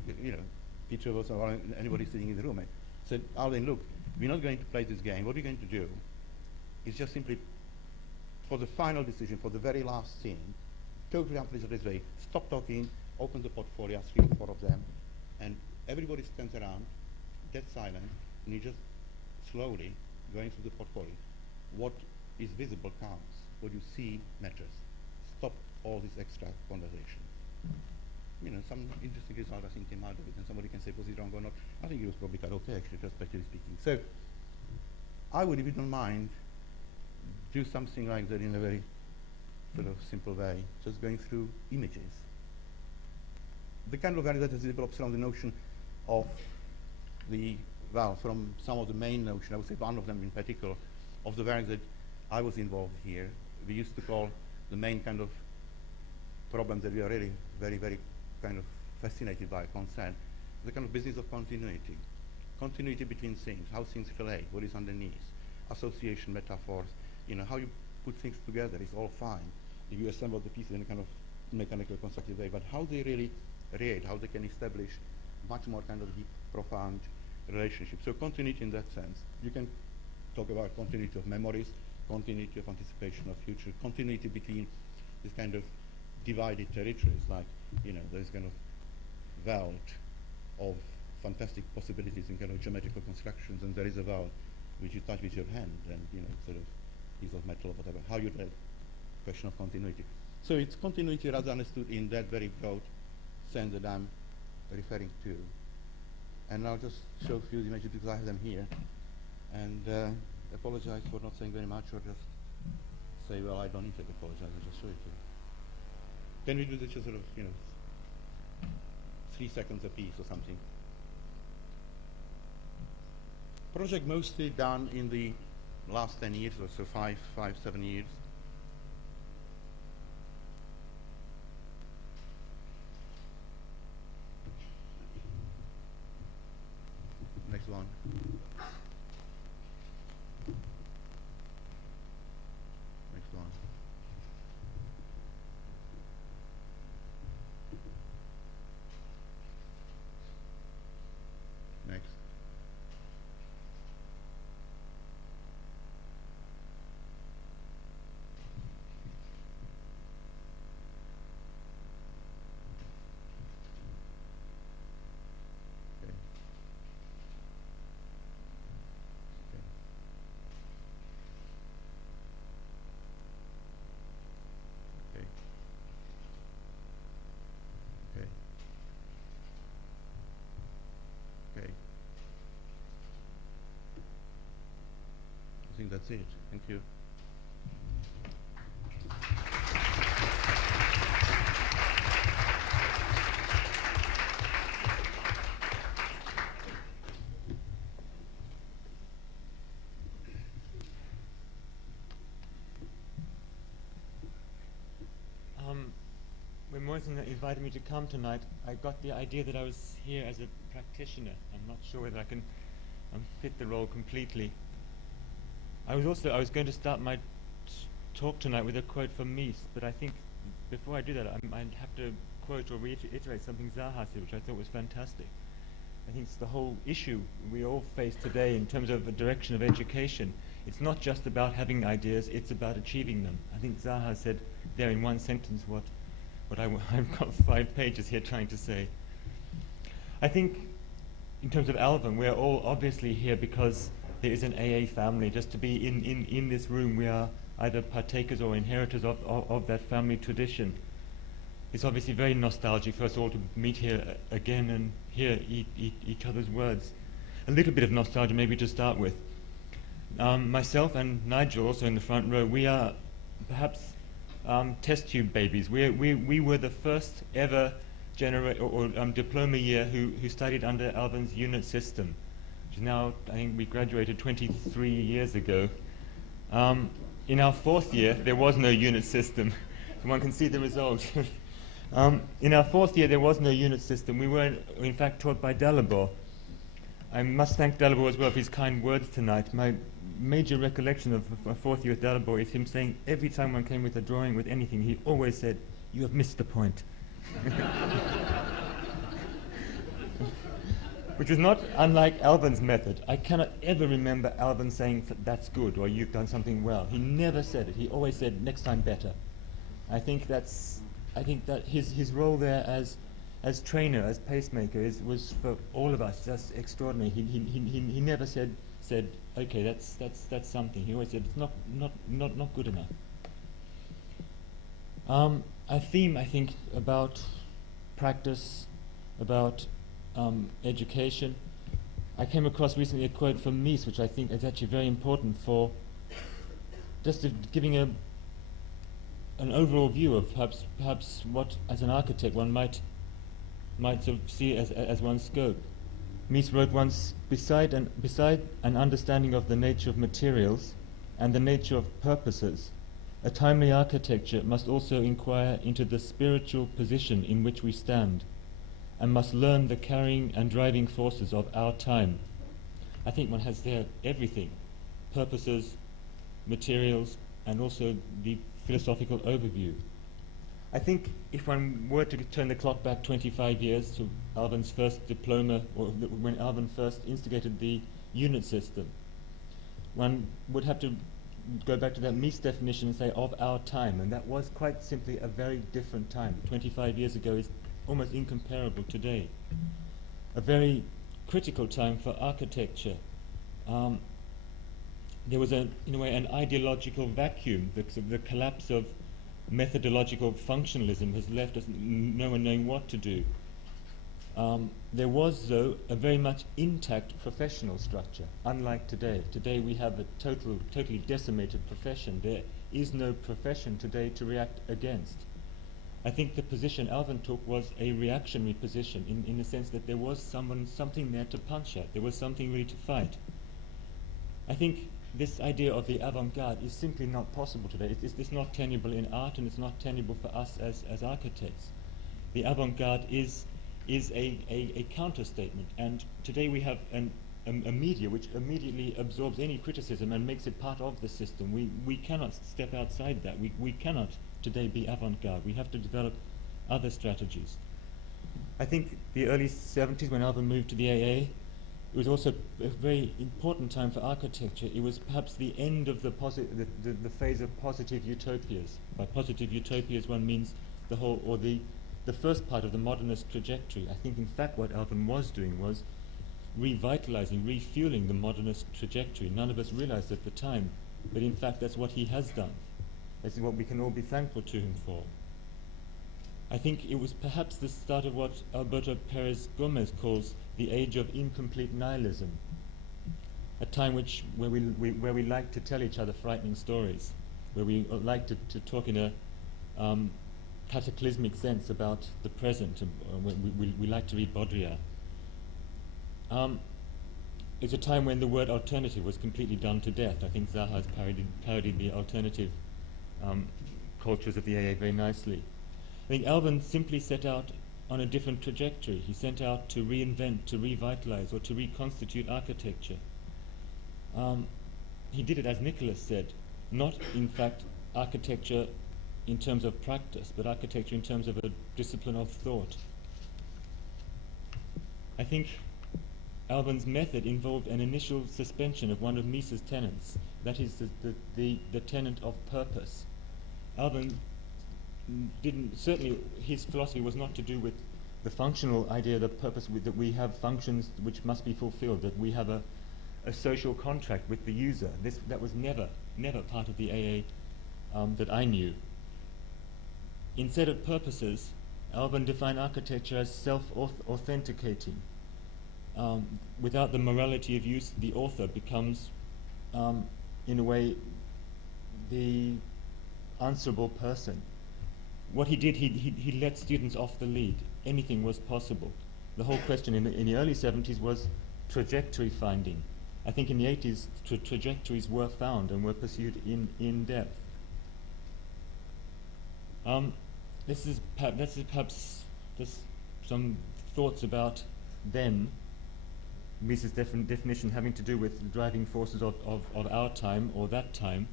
Peter was or anybody sitting in the room. Said, Alvin, look, we're not going to play this game. What we're going to do is just simply, for the final decision, for the very last thing, totally unpleasant this way, stop talking, open the portfolio, 3 or 4 of them, and everybody stands around, dead silent, and you just slowly going through the portfolio. What is visible counts. What you see matters. Stop all this extra conversation. Some interesting result I think came out of it, and somebody can say, was it wrong or not? I think it was probably quite okay, actually, perspectively speaking. So, I would, if you don't mind, do something like that in a very sort of simple way, just going through images. The kind of value that has developed around the notion of from some of the main notion, I would say one of them in particular, of the work that I was involved here, we used to call the main kind of problem that we are really very, very kind of fascinated by, concerned, the kind of business of continuity. Continuity between things, how things relate, what is underneath, association, metaphors, how you put things together is all fine. If you assemble the pieces in a kind of mechanical, constructive way, but how they really relate, how they can establish much more kind of deep, profound relationship. So continuity in that sense. You can talk about continuity of memories, continuity of anticipation of future, continuity between this kind of divided territories, like, there's kind of world of fantastic possibilities in kind of geometrical constructions, and there is a world which you touch with your hand, and, sort of piece of metal or whatever, how you read question of continuity. So it's continuity rather understood in that very broad sense that I'm referring to. And I'll just show a few images because I have them here, and apologize for not saying very much, or just say, well, I don't need to apologize, I'll just show it to you. Can we do this just sort of, 3 seconds a piece or something? Project mostly done in the last 10 years or so, 7 years. Next one. Next one. Next. Okay. Okay. Okay. Okay. I think that's it. Thank you. when Morrison invited me to come tonight, I got the idea that I was here as a practitioner. I'm not sure whether I can fit the role completely. I was going to start my talk tonight with a quote from Mies, but I think before I do that, I'd have to quote or reiterate something Zaha said, which I thought was fantastic. I think it's the whole issue we all face today in terms of the direction of education. It's not just about having ideas, it's about achieving them. I think Zaha said there in one sentence what I've got 5 pages here trying to say. I think in terms of Alvin, we're all obviously here because there is an AA family. Just to be in this room, we are either partakers or inheritors of that family tradition. It's obviously very nostalgic for us all to meet here again and hear each other's words. A little bit of nostalgia maybe to start with. Myself and Nigel, also in the front row, we are perhaps test tube babies. We were the first ever diploma year who studied under Alvin's unit system, which is now, I think we graduated 23 years ago. In our 4th year, there was no unit system. So one can see the result. In our 4th year, there was no unit system. We were, in fact, taught by Dalibor. I must thank Dalibor as well for his kind words tonight. My major recollection of a 4th year with Dalibor is him saying every time one came with a drawing, with anything, he always said, "You have missed the point." Which was not unlike Alvin's method. I cannot ever remember Alvin saying that's good or you've done something well. He never said it. He always said next time better. I think that his role there as trainer, as pacemaker, was for all of us just extraordinary. He never said okay, that's something. He always said it's not good enough. A theme, I think, about practice, about education. I came across recently a quote from Mies, which I think is actually very important for just giving an overall view of perhaps what, as an architect, one might sort of see as one's scope. Mies wrote once, beside an understanding of the nature of materials and the nature of purposes, a timely architecture must also inquire into the spiritual position in which we stand, and must learn the carrying and driving forces of our time. I think one has there everything: purposes, materials, and also the philosophical overview. I think if one were to turn the clock back 25 years to Alvin's first diploma, or when Alvin first instigated the unit system, one would have to go back to that Mies definition and say of our time, and that was quite simply a very different time. 25 years ago is almost incomparable today. A very critical time for architecture. There was, in a way, an ideological vacuum. The collapse of methodological functionalism has left us no one knowing what to do. There was, though, a very much intact professional structure, unlike today. Today we have a totally decimated profession. There is no profession today to react against. I think the position Alvin took was a reactionary position in the sense that there was something there to punch at. There was something really to fight. I think this idea of the avant-garde is simply not possible today. It's not tenable in art, and it's not tenable for us as architects. The avant-garde is a counter-statement, and today we have a media which immediately absorbs any criticism and makes it part of the system. We cannot step outside that. We cannot today be avant-garde. We have to develop other strategies. I think the early 70s, when Alvin moved to the AA, it was also a very important time for architecture. It was perhaps the end of the phase of positive utopias. By positive utopias, one means the whole, or the first part of the modernist trajectory. I think, in fact, what Alvin was doing was revitalizing, refueling the modernist trajectory. None of us realized at the time, but in fact, that's what he has done. This is what we can all be thankful to him for. I think it was perhaps the start of what Rodrigo Pérez Gómez calls the age of incomplete nihilism, a time where we like to tell each other frightening stories, where we like to talk in a cataclysmic sense about the present. We like to read Baudrillard. It's a time when the word alternative was completely done to death. I think Zaha has parodied the alternative cultures of the AA very nicely. I think Alvin simply set out on a different trajectory. He set out to reinvent, to revitalize, or to reconstitute architecture. He did it, as Nicolas said, not in fact architecture in terms of practice, but architecture in terms of a discipline of thought. I think Alvin's method involved an initial suspension of one of Mises' tenets, that is the tenet of purpose. Alvin certainly his philosophy was not to do with the functional idea, the purpose that we have functions which must be fulfilled, that we have a social contract with the user. That was never part of the AA that I knew. Instead of purposes, Alvin defined architecture as self-authenticating. Without the morality of use, the author becomes, in a way, the answerable person. What he did, he let students off the lead. Anything was possible. The whole question in the early 70s was trajectory finding. I think in the 80s, trajectories were found and were pursued in depth. This is perhaps just some thoughts about then, Mises' definition having to do with the driving forces of our time or that time.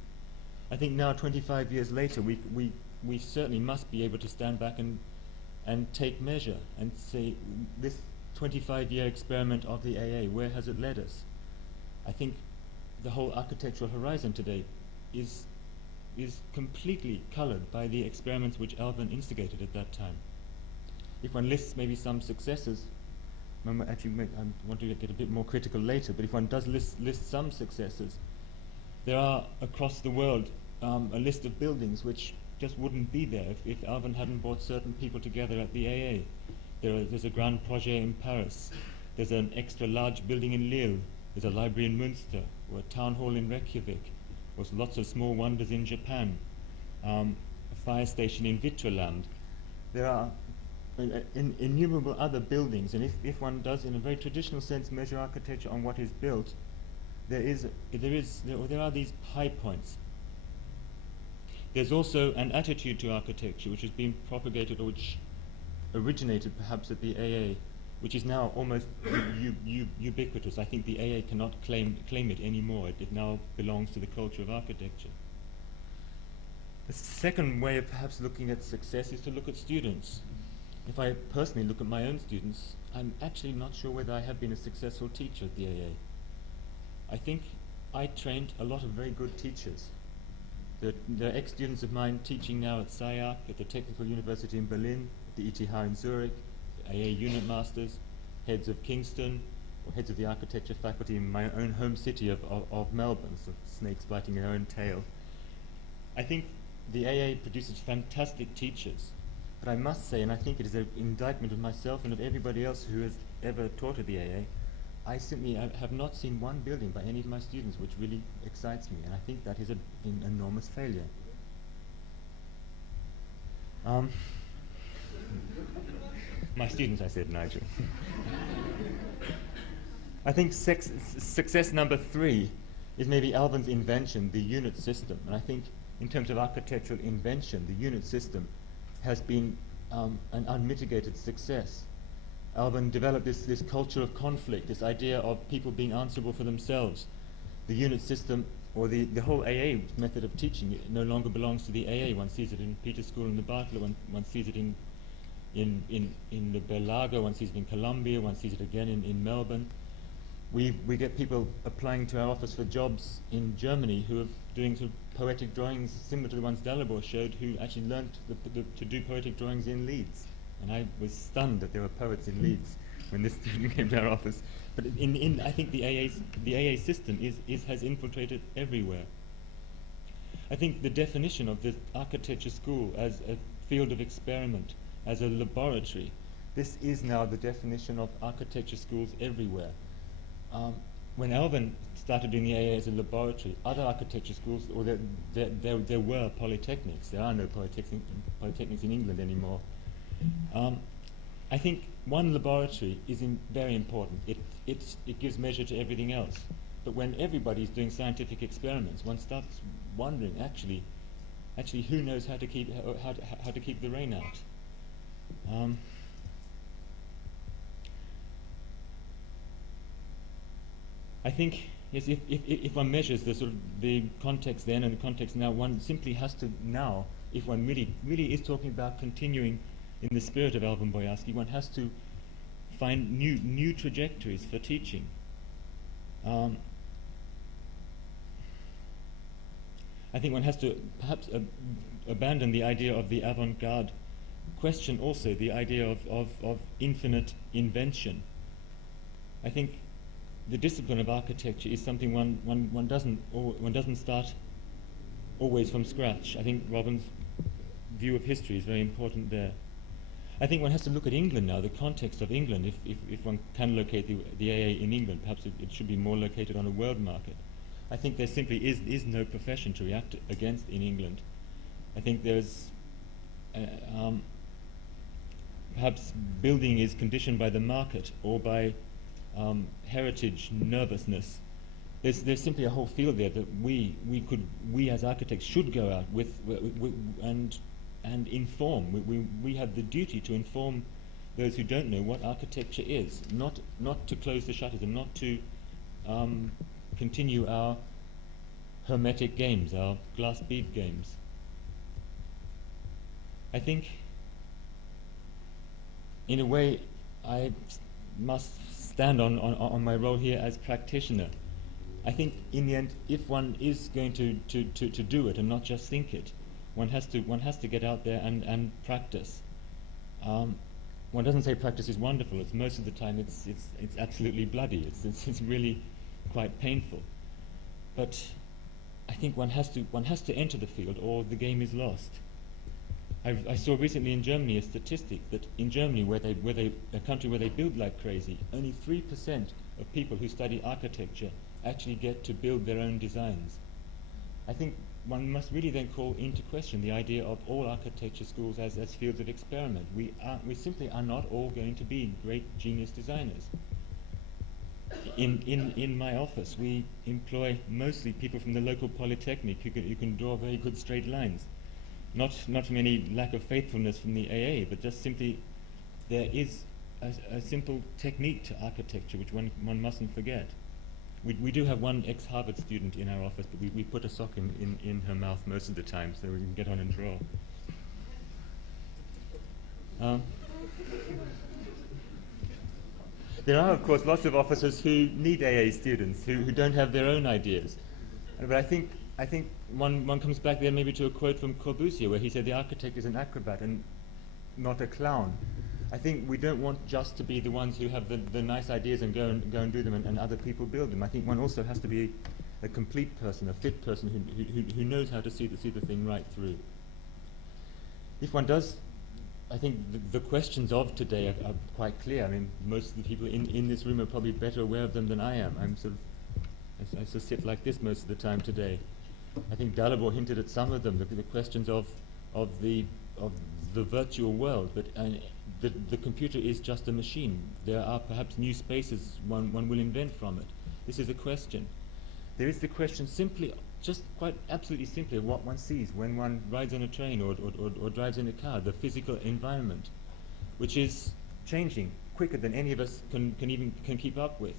I think now, 25 years later, we certainly must be able to stand back and take measure and say, this 25-year experiment of the AA, where has it led us? I think the whole architectural horizon today is completely colored by the experiments which Alvin instigated at that time. If one lists maybe some successes, I want to get a bit more critical later, but if one does list some successes, there are across the world a list of buildings which just wouldn't be there if Alvin hadn't brought certain people together at the AA. There's a Grand Projet in Paris, there's an extra large building in Lille, there's a library in Münster, or a town hall in Reykjavik, or lots of small wonders in Japan, a fire station in Vitraland. There are innumerable other buildings, and if one does, in a very traditional sense, measure architecture on what is built, there are these high points. There's also an attitude to architecture which has been propagated, or which originated perhaps at the AA, which is now almost ubiquitous. I think the AA cannot claim it anymore. It now belongs to the culture of architecture. The second way of perhaps looking at success is to look at students. If I personally look at my own students, I'm actually not sure whether I have been a successful teacher at the AA. I think I trained a lot of very good teachers. There are ex-students of mine teaching now at SciArc, at the Technical University in Berlin, at the ETH in Zurich, AA unit masters, heads of Kingston, or heads of the architecture faculty in my own home city of Melbourne, so snakes biting their own tail. I think the AA produces fantastic teachers, but I must say, and I think it is an indictment of myself and of everybody else who has ever taught at the AA, I simply have not seen one building by any of my students which really excites me, and I think that is an enormous failure. My students, I said, Nigel. I think success number 3 is maybe Alvin's invention, the unit system. And I think in terms of architectural invention, the unit system has been an unmitigated success. Alvin developed this culture of conflict, this idea of people being answerable for themselves. The unit system, or the whole AA method of teaching, it no longer belongs to the AA. One sees it in Peter's School in the Bartlett, one sees it in the Belago, one sees it in Columbia, one sees it again in Melbourne. We get people applying to our office for jobs in Germany who are doing sort of poetic drawings similar to the ones Dalibor showed, who actually learnt to do poetic drawings in Leeds. And I was stunned that there were poets in Leeds when this student came to our office. But I think the AA system has infiltrated everywhere. I think the definition of the architecture school as a field of experiment, as a laboratory, this is now the definition of architecture schools everywhere. When Alvin started doing the AA as a laboratory, other architecture schools, or there were polytechnics. There are no polytechnics in England anymore. I think one laboratory is very important. It gives measure to everything else. But when everybody's doing scientific experiments, one starts wondering, actually, who knows how to keep the rain out? I think, yes, if one measures the sort of the context then and the context now, one simply has to now, if one really is talking about continuing in the spirit of Alvin Boyarsky, one has to find new trajectories for teaching. I think one has to perhaps abandon the idea of the avant-garde, question also the idea of infinite invention. I think the discipline of architecture is something one doesn't start always from scratch. I think Robin's view of history is very important there. I think one has to look at England now, the context of England. If one can locate the AA in England, perhaps it should be more located on a world market. I think there simply is no profession to react against in England. I think there's perhaps building is conditioned by the market or by heritage nervousness. There's simply a whole field there that we as architects should go out with and inform. We have the duty to inform those who don't know what architecture is, not to close the shutters and not to continue our hermetic games, our glass bead games. I think, in a way, I must stand on my role here as practitioner. I think, in the end, if one is going to do it and not just think it, one has to get out there and practice. One doesn't say practice is wonderful. It's most of the time it's absolutely bloody. It's really quite painful. But I think one has to enter the field, or the game is lost. I saw recently in Germany a statistic that in Germany, a country where they build like crazy, only 3% of people who study architecture actually get to build their own designs. I think one must really then call into question the idea of all architecture schools as fields of experiment. We simply are not all going to be great genius designers. In my office, we employ mostly people from the local polytechnic who can draw very good straight lines. Not from any lack of faithfulness from the AA, but just simply there is a simple technique to architecture which one mustn't forget. We do have one ex-Harvard student in our office, but we put a sock in her mouth most of the time so we can get on and draw. There are, of course, lots of officers who need AA students who don't have their own ideas. But I think one comes back there maybe to a quote from Corbusier where he said the architect is an acrobat and not a clown. I think we don't want just to be the ones who have the nice ideas and go and do them and other people build them. I think one also has to be a complete person, a fit person who knows how to see the thing right through. If one does, I think the questions of today are quite clear. I mean, most of the people in this room are probably better aware of them than I am. I sort of sit like this most of the time today. I think Dalibor hinted at some of them, the questions of the virtual world, but the computer is just a machine. There are perhaps new spaces one will invent from it. This is a question. There is the question simply, just quite absolutely simply, of what one sees when one rides on a train or drives in a car, the physical environment, which is changing quicker than any of us can keep up with.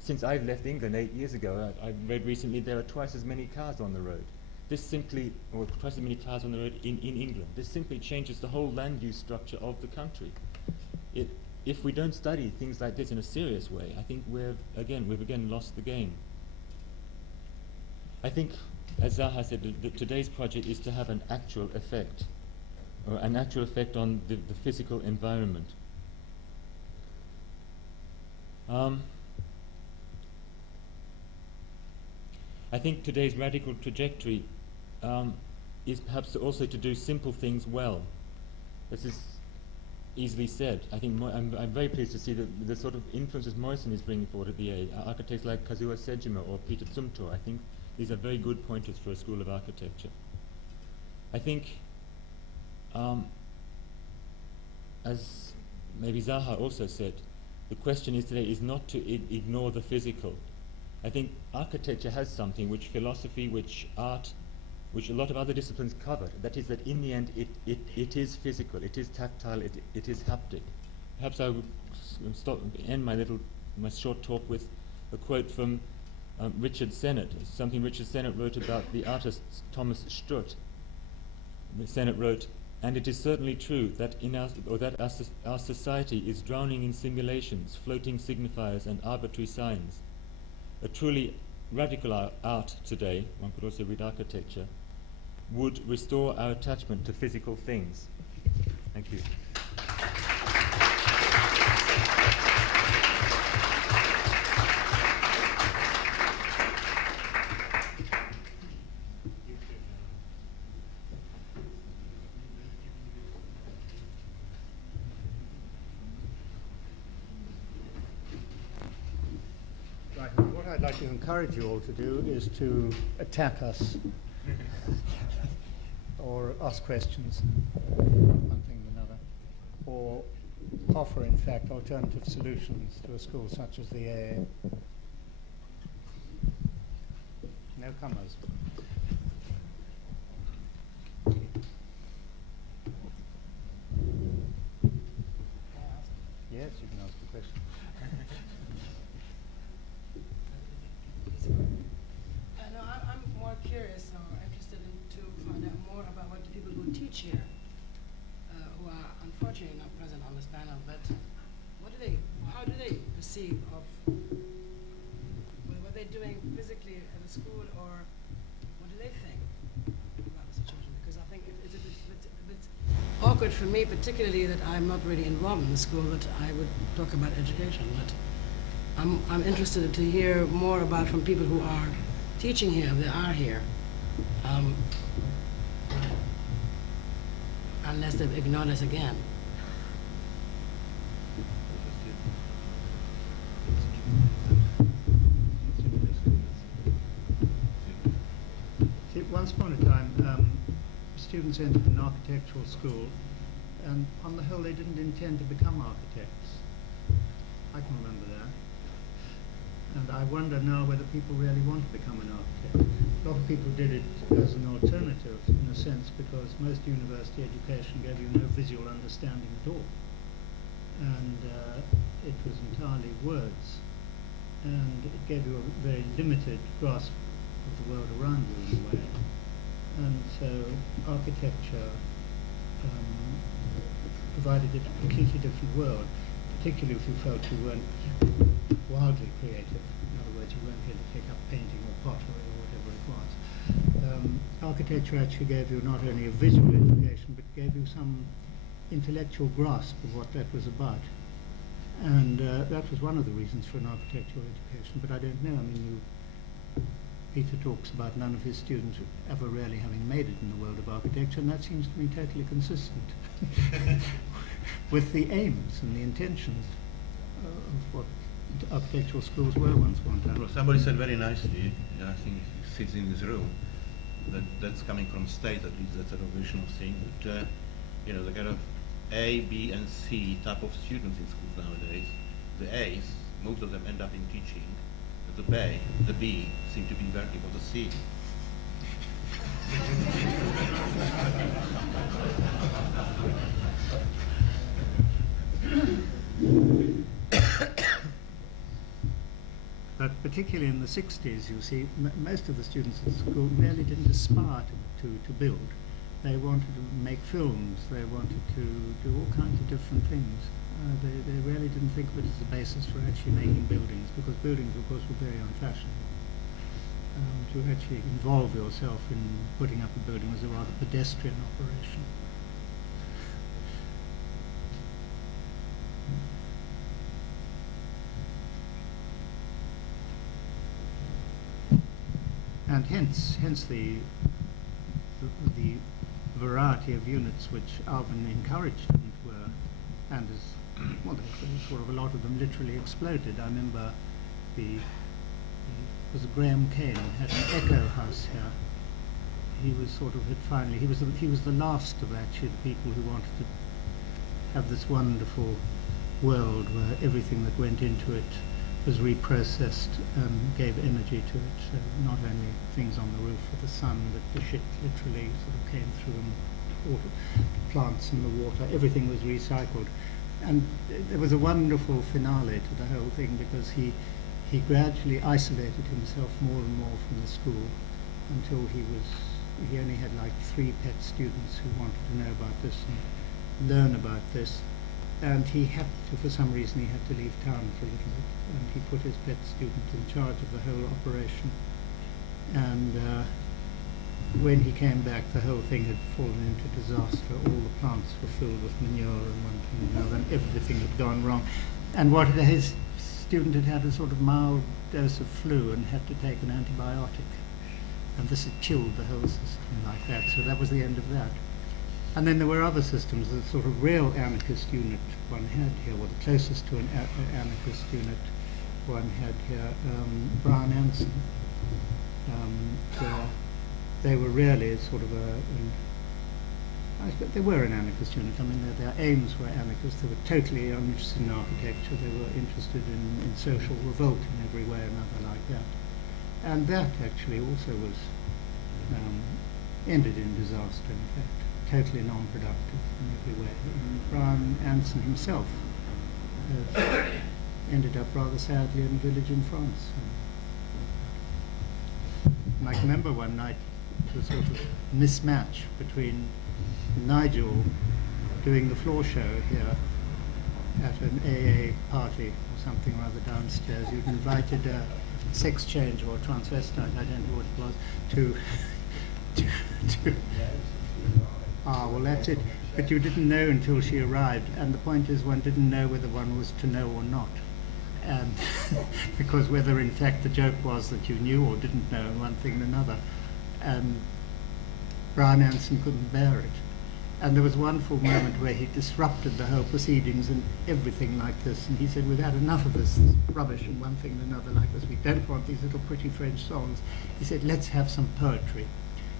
Since I've left England 8 years ago, I read recently there are twice as many cars on the road. Or twice as many cars on the road in England. This simply changes the whole land use structure of the country. If we don't study things like this in a serious way, I think we've again lost the game. I think, as Zaha said, that today's project is to have an actual effect, or an actual effect on the physical environment. I think today's radical trajectory is perhaps also to do simple things well. This is easily said. I think I'm very pleased to see the sort of influences Morrison is bringing forward at the AA. Architects like Kazuo Sejima or Peter Zumthor, I think these are very good pointers for a school of architecture. I think, as maybe Zaha also said, the question is today is not to ignore the physical. I think architecture has something which philosophy, which art, which a lot of other disciplines covered. That is that in the end it is physical, it is tactile, it is haptic. Perhaps I would end my short talk with a quote from Richard Sennett, something Richard Sennett wrote about the artist Thomas Strutt. Sennett wrote, "And it is certainly true that our society is drowning in simulations, floating signifiers and arbitrary signs. A truly radical art today," one could also read architecture, "would restore our attachment to physical things." Thank you. Right, well, what I'd like to encourage you all to do is to attack us or ask questions, one thing or another, or offer, in fact, alternative solutions to a school such as the AA. No comers. Yes, you can ask a question. No, I'm more curious or interested to find out more about what the people who teach here, who are unfortunately not present on this panel, but how do they perceive of what they're doing physically at the school, or what do they think about the situation? Because I think it's a bit awkward for me, particularly that I'm not really involved in the school, that I would talk about education, but I'm interested to hear more about from people who are teaching here, they are here, unless they've ignored us again. See, once upon a time, students entered an architectural school, and on the whole they didn't intend to become architects. I can remember that. And I wonder now whether people really want to become an architect. A lot of people did it as an alternative, in a sense, because most university education gave you no visual understanding at all. And it was entirely words. And it gave you a very limited grasp of the world around you in a way. And so architecture provided a completely different world, particularly if you felt you weren't wildly creative. In other words, you weren't going to take up painting or pottery or whatever it was. Architecture actually gave you not only a visual education, but gave you some intellectual grasp of what that was about. And that was one of the reasons for an architectural education, but I don't know. I mean, Peter talks about none of his students ever really having made it in the world of architecture, and that seems to me totally consistent with the aims and the intentions of what architectural schools were once upon a time. Well, somebody said very nicely, I think he sits in this room, that that's coming from state, at least that's a vision of thing, that you know, the kind of A, B, and C type of students in schools nowadays, the A's, most of them end up in teaching, the B seem to be working for the C. But particularly in the 60s, you see, most of the students at school really didn't aspire to build. They wanted to make films, they wanted to do all kinds of different things. They really didn't think of it as the basis for actually making buildings, because buildings, of course, were very unfashionable. To actually involve yourself in putting up a building was a rather pedestrian operation. And hence the variety of units which Alvin encouraged them to and well, sort of a lot of them literally exploded. I remember was Graham Kane had an Echo House here. He was sort of he was the last of actually the people who wanted to have this wonderful world where everything that went into it was reprocessed, gave energy to it. So not only things on the roof with the sun, but the shit literally sort of came through and water, plants in the water, everything was recycled. And there was a wonderful finale to the whole thing, because he gradually isolated himself more and more from the school until he only had like 3 pet students who wanted to know about this and learn about this. And he had to, for some reason, he had to leave town for a little bit, and he put his pet student in charge of the whole operation. And when he came back, the whole thing had fallen into disaster. All the plants were filled with manure and one thing and another, and everything had gone wrong. And his student had had a sort of mild dose of flu and had to take an antibiotic. And this had killed the whole system like that, so that was the end of that. And then there were other systems, the sort of real anarchist unit one had here, or the closest to an anarchist unit one had here, Brian Anson. They were really sort of they were an anarchist unit. I mean, their aims were anarchist. They were totally uninterested in architecture. They were interested in social revolt in every way or another like that. And that actually also was ended in disaster, in fact. Totally non-productive in every way. And Brian Anson himself ended up rather sadly in a village in France. And I can remember one night the sort of mismatch between Nigel doing the floor show here at an AA party or something or other downstairs. You'd invited a sex change or a transvestite, I don't know what it was, to well, that's it. But you didn't know until she arrived, and the point is one didn't know whether one was to know or not. And because whether in fact the joke was that you knew or didn't know one thing and another. And Brian Anson couldn't bear it. And there was a wonderful moment where he disrupted the whole proceedings and everything like this. And he said, we've had enough of this rubbish and one thing and another like this. We don't want these little pretty French songs. He said, let's have some poetry.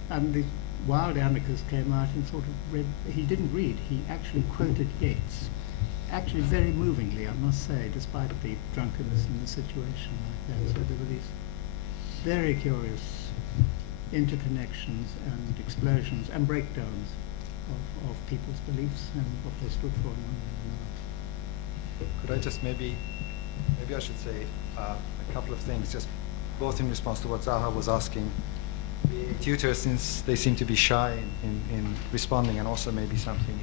And the wild anarchist came out and sort of read. He didn't read. He actually quoted Yeats. Actually very movingly, I must say, despite the drunkenness in the situation like that. So there were these very curious interconnections and explosions and breakdowns of people's beliefs and what they stood for in one way or another. Could I just maybe I should say a couple of things, just both in response to what Zaha was asking. The tutors, since they seem to be shy in responding, and also maybe something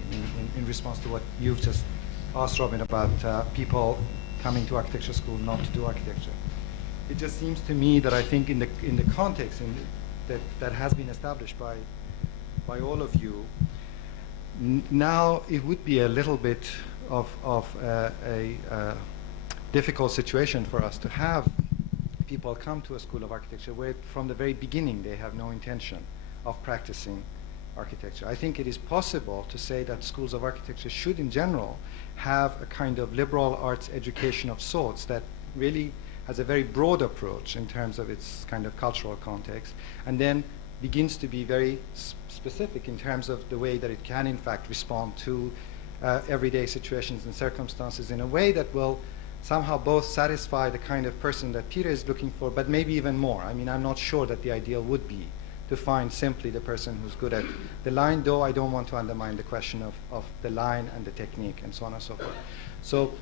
in response to what you've just asked, Robin, about people coming to architecture school not to do architecture. It just seems to me that I think in the context that has been established by all of you, now it would be a little bit of a difficult situation for us to have people come to a school of architecture where from the very beginning they have no intention of practicing architecture. I think it is possible to say that schools of architecture should in general have a kind of liberal arts education of sorts that really has a very broad approach in terms of its kind of cultural context, and then begins to be very specific in terms of the way that it can in fact respond to everyday situations and circumstances in a way that will somehow both satisfy the kind of person that Peter is looking for, but maybe even more. I mean, I'm not sure that the ideal would be to find simply the person who's good at the line, though I don't want to undermine the question of the line and the technique and so on and so forth. So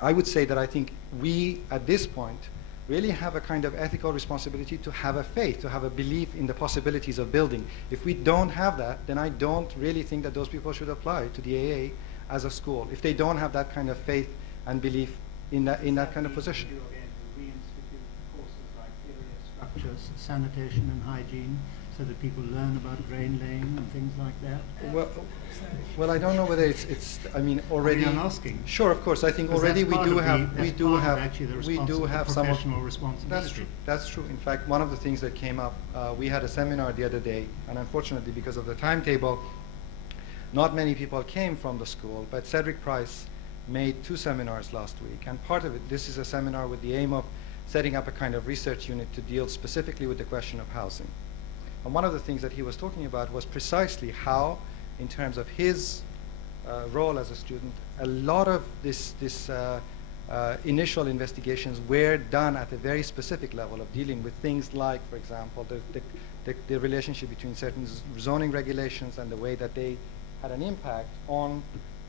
I would say that I think we, at this point, really have a kind of ethical responsibility to have a faith, to have a belief in the possibilities of building. If we don't have that, then I don't really think that those people should apply to the AA as a school, if they don't have that kind of faith and belief in that kind of position. We institute courses like area structures, sanitation and hygiene, so that people learn about drain laying and things like that. Well, I don't know whether it's. I mean, already. I'm asking. Sure, of course. I think already we do have some professional responsibility. That's true. In fact, one of the things that came up, we had a seminar the other day, and unfortunately, because of the timetable, not many people came from the school. But Cedric Price made 2 seminars last week, and part of it, this is a seminar with the aim of setting up a kind of research unit to deal specifically with the question of housing. And one of the things that he was talking about was precisely how, in terms of his role as a student, a lot of this initial investigations were done at a very specific level of dealing with things like, for example, the relationship between certain zoning regulations and the way that they had an impact on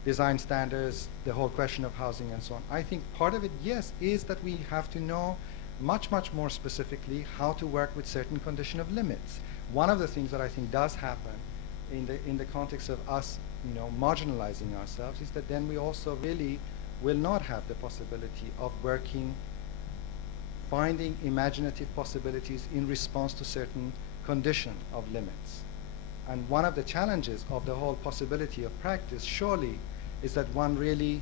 design standards, the whole question of housing and so on. I think part of it, yes, is that we have to know much, much more specifically how to work with certain condition of limits. One of the things that I think does happen in the context of us, marginalizing ourselves is that then we also really will not have the possibility of working, finding imaginative possibilities in response to certain condition of limits. And one of the challenges of the whole possibility of practice surely is that one really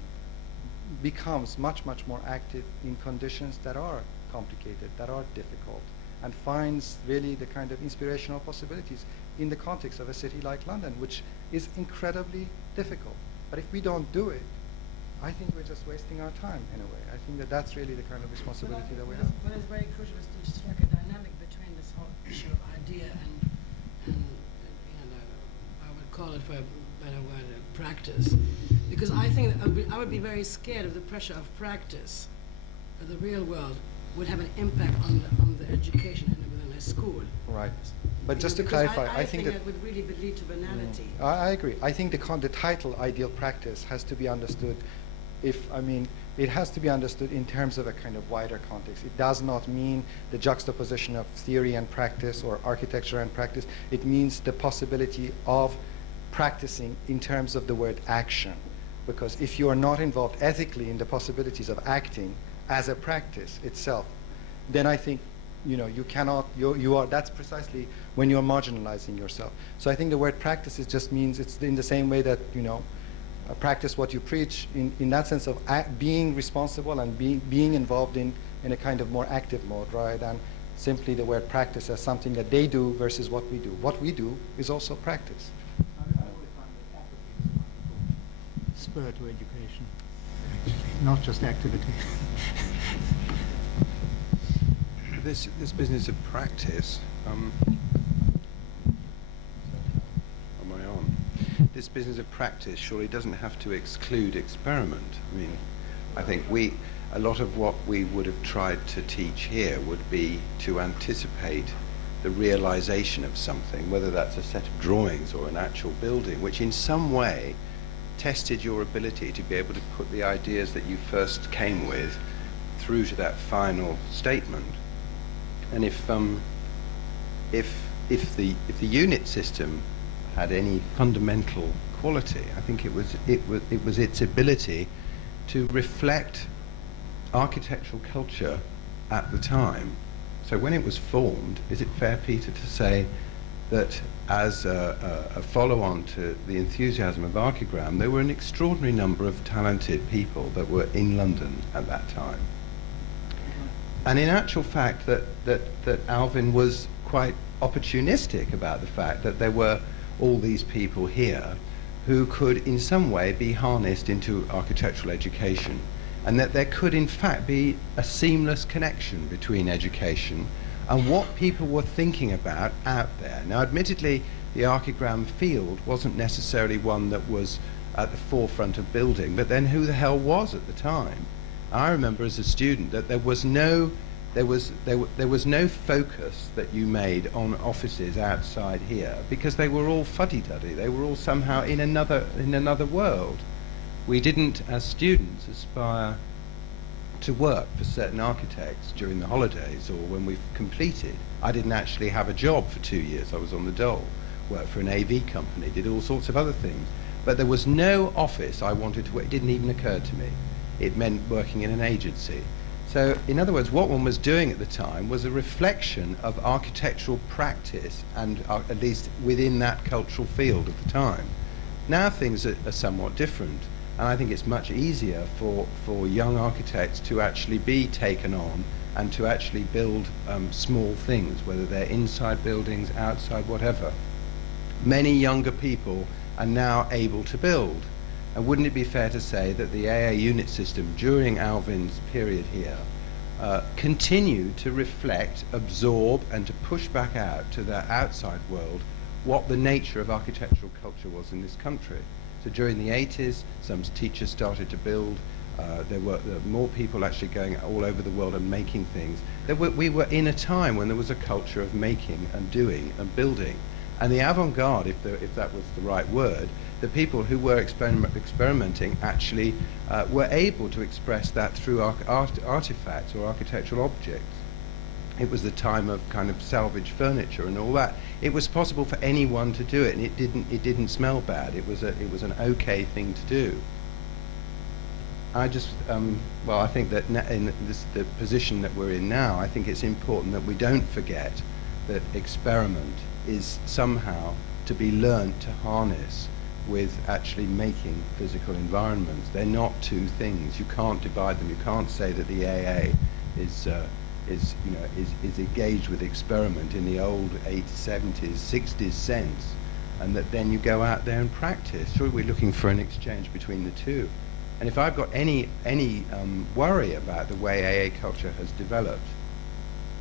becomes much, much more active in conditions that are complicated, that are difficult, and finds really the kind of inspirational possibilities in the context of a city like London, which is incredibly difficult. But if we don't do it, I think we're just wasting our time in a way. I think that that's really the kind of responsibility that we have. What is very crucial is to strike a dynamic between this whole issue of idea and I would call it, for a better word, practice. Because I think that I would be very scared of the pressure of practice. The real world would have an impact on the education within a school. Right. But just to clarify, I think that would really lead to banality. I agree. I think the title ideal practice has to be understood it has to be understood in terms of a kind of wider context. It does not mean the juxtaposition of theory and practice or architecture and practice. It means the possibility of practicing in terms of the word action. Because if you are not involved ethically in the possibilities of acting as a practice itself, then I think you cannot, that's precisely when you're marginalizing yourself. So I think the word practice just means it's in the same way that, practice what you preach in that sense of being responsible and being involved in a kind of more active mode, right? And simply the word practice as something that they do versus what we do. What we do is also practice. I always find that apathy is a wonderful spur to education, actually, not just activity. This business of practice, am I on? This business of practice surely doesn't have to exclude experiment. I mean, I think a lot of what we would have tried to teach here would be to anticipate the realization of something, whether that's a set of drawings or an actual building, which in some way tested your ability to be able to put the ideas that you first came with through to that final statement. And if the unit system had any fundamental quality, I think it was its ability to reflect architectural culture at the time. So when it was formed, is it fair, Peter, to say that as a follow-on to the enthusiasm of Archigram, there were an extraordinary number of talented people that were in London at that time? And in actual fact, that Alvin was quite opportunistic about the fact that there were all these people here who could in some way be harnessed into architectural education, and that there could in fact be a seamless connection between education and what people were thinking about out there. Now, admittedly, the Archigram field wasn't necessarily one that was at the forefront of building, but then who the hell was at the time? I remember as a student that there was no focus that you made on offices outside here, because they were all fuddy-duddy. They were all somehow in another world. We didn't, as students, aspire to work for certain architects during the holidays or when we've completed. I didn't actually have a job for 2 years. I was on the dole, worked for an AV company, did all sorts of other things. But there was no office I wanted to work. It didn't even occur to me. It meant working in an agency. So, in other words, what one was doing at the time was a reflection of architectural practice, and at least within that cultural field at the time. Now things are somewhat different, and I think it's much easier for young architects to actually be taken on and to actually build small things, whether they're inside buildings, outside, whatever. Many younger people are now able to build. And wouldn't it be fair to say that the AA unit system during Alvin's period here continued to reflect, absorb, and to push back out to the outside world what the nature of architectural culture was in this country? So during the 80s, some teachers started to build There were more people actually going all over the world and making things. We were in a time when there was a culture of making and doing and building. And the avant-garde, if that was the right word, the people who were experimenting actually were able to express that through artifacts or architectural objects. It was the time of kind of salvage furniture and all that. It was possible for anyone to do it, and it didn't smell bad. It was an okay thing to do. I just, well, I think that in the position that we're in now, I think it's important that we don't forget that experiment is somehow to be learnt to harness with actually making physical environments. They're not two things. You can't divide them. You can't say that the AA is engaged with experiment in the old 70s, 60s sense, and that then you go out there and practice. Surely we're looking for an exchange between the two. And if I've got any worry about the way AA culture has developed,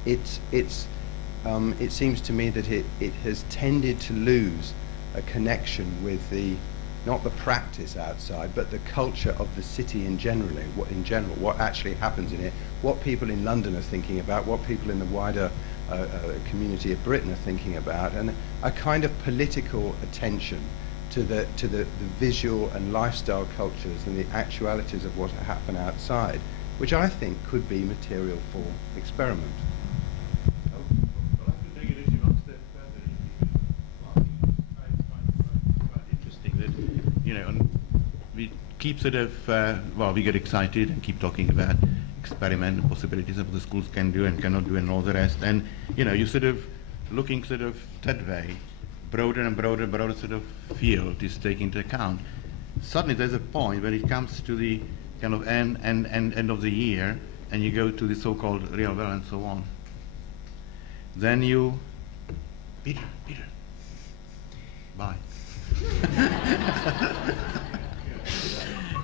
it seems to me that it has tended to lose a connection with not the practice outside, but the culture of the city in general, what actually happens in it, what people in London are thinking about, what people in the wider community of Britain are thinking about, and a kind of political attention to the visual and lifestyle cultures and the actualities of what happen outside, which I think could be material for experiment. And we keep sort of, we get excited and keep talking about experiment and possibilities of what the schools can do and cannot do and all the rest. And, you're sort of looking sort of that way, broader and broader sort of field is taken into account. Suddenly there's a point where it comes to the kind of end of the year and you go to the so-called real well and so on. Then you, Peter, bye.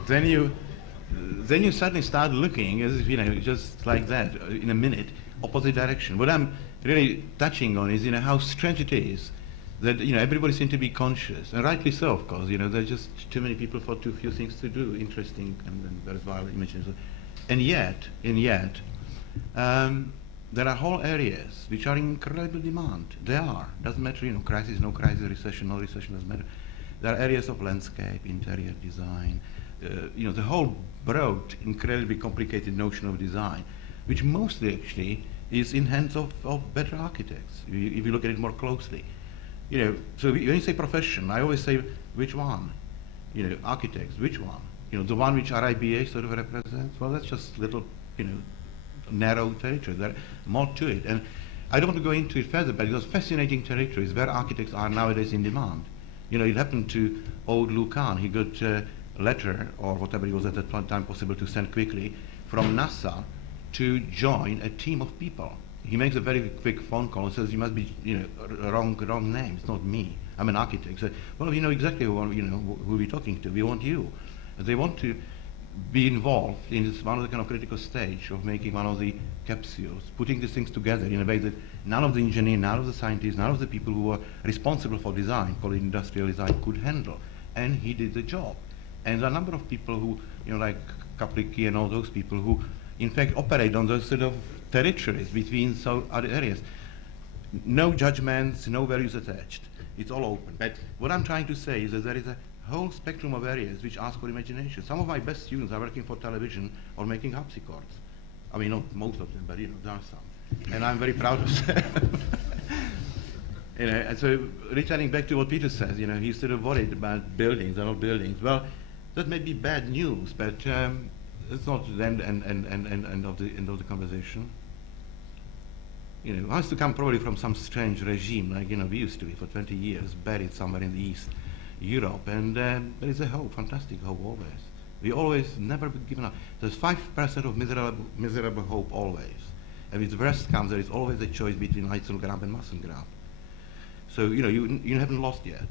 Then you suddenly start looking as if, just like that, in a minute, opposite direction. What I'm really touching on is, how strange it is that, everybody seems to be conscious, and rightly so, of course. There are just too many people for too few things to do, interesting and worthwhile images. And yet, there are whole areas which are in incredible demand. They are. Doesn't matter, crisis, no crisis, recession, no recession, doesn't matter. There are areas of landscape, interior design, the whole broad, incredibly complicated notion of design, which mostly actually is in hands of better architects, if you look at it more closely. So when you say profession, I always say, which one? Architects, which one? The one which RIBA sort of represents? Well, that's just little, narrow territory. There are more to it. And I don't want to go into it further, but those fascinating territories where architects are nowadays in demand. It happened to old Lou Kahn. He got a letter, or whatever it was at that time possible to send quickly, from NASA to join a team of people. He makes a very quick phone call and says, you must be, wrong name. It's not me. I'm an architect. So, well, we know exactly who we're talking to. We want you. And they want to be involved in this one of the kind of critical stage of making one of the capsules, putting these things together in a way that none of the engineers, none of the scientists, none of the people who were responsible for design, called industrial design, could handle. And he did the job. And there are a number of people who, like Kapliki and all those people who, in fact, operate on those sort of territories between other areas. No judgments, no values attached. It's all open. But what I'm trying to say is that there is a whole spectrum of areas which ask for imagination. Some of my best students are working for television or making harpsichords. I mean, not most of them, but there are some. And I'm very proud of them. And so returning back to what Peter says, he's sort of worried about buildings, they're not buildings. Well, that may be bad news, but it's not the end of the conversation. It has to come probably from some strange regime, like we used to be for 20 years, buried somewhere in the East Europe, and there is a hope, fantastic hope always. We always never given up. There's 5% of miserable hope always, and with the worst comes, there is always a choice between Heizengrab and Massengrab. So you haven't lost yet,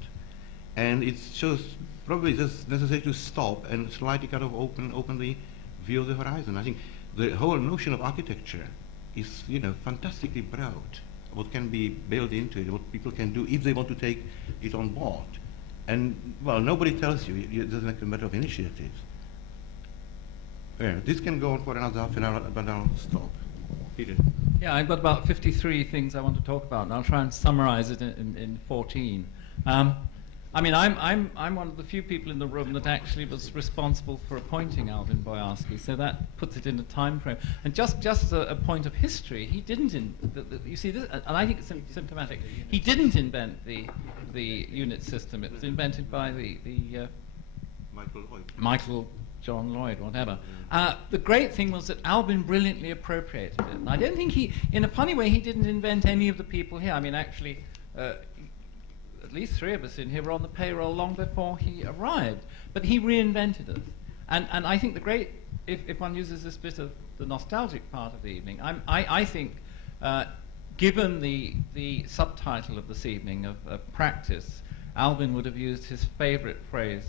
and it's just probably just necessary to stop and slightly kind of open the view of the horizon. I think the whole notion of architecture is fantastically broad. What can be built into it, what people can do if they want to take it on board. And well, nobody tells you. It doesn't make a matter of initiatives. this can go on for another half an hour, but I'll stop. Peter. Yeah, I've got about 53 things I want to talk about, and I'll try and summarize it in 14. I mean, I'm one of the few people in the room that actually was responsible for appointing Alvin Boyarsky, so that puts it in a time frame. And just a point of history, he didn't, you see this, and I think it's symptomatic, he didn't invent the unit system. It was invented by the Michael John Lloyd, whatever. The great thing was that Alvin brilliantly appropriated it. And I don't think he, in a funny way, he didn't invent any of the people here. I mean, actually, at least 3 of us in here were on the payroll long before he arrived. But he reinvented it. And I think the great, if one uses this bit of the nostalgic part of the evening, I think, given the subtitle of this evening of practice, Alvin would have used his favorite phrase,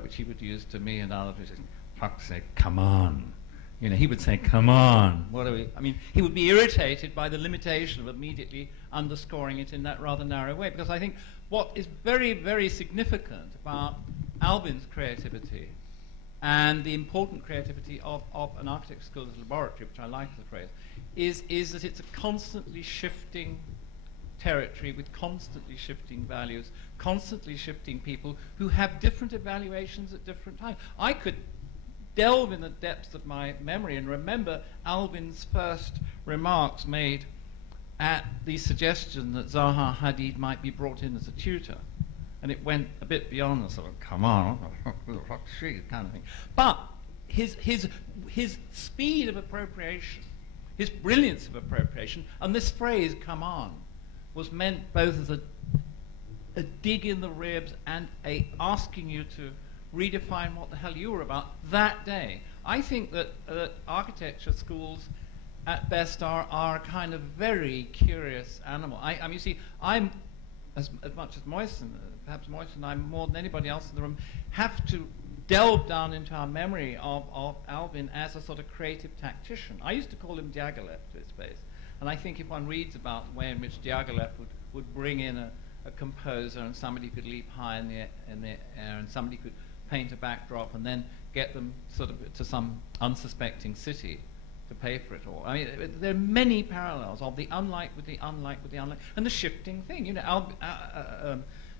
which he would use to me and others, which is, fuck's sake, come on. You know, he would say, come on. What are we? I mean, he would be irritated by the limitation of immediately underscoring it in that rather narrow way, because I think what is very, very significant about Alvin's creativity and the important creativity of an architecture school as a laboratory, which I like the phrase, is that it's a constantly shifting territory with constantly shifting values, constantly shifting people who have different evaluations at different times. I could delve in the depths of my memory and remember Alvin's first remarks made at the suggestion that Zaha Hadid might be brought in as a tutor. And it went a bit beyond the sort of, come on, who the fuck's she, kind of thing. But his speed of appropriation, his brilliance of appropriation, and this phrase, come on, was meant both as a dig in the ribs and a asking you to redefine what the hell you were about that day. I think that architecture schools at best are a kind of very curious animal. I mean, you see, I'm, as much as Moyson, perhaps Moyson and I more than anybody else in the room, have to delve down into our memory of Alvin as a sort of creative tactician. I used to call him Diaghilev to his face. And I think if one reads about the way in which Diaghilev would bring in a composer, and somebody could leap high in the air, and somebody could paint a backdrop and then get them sort of to some unsuspecting city to pay for it all. I mean, there are many parallels of the unlike with the unlike with the unlike, and the shifting thing. You know,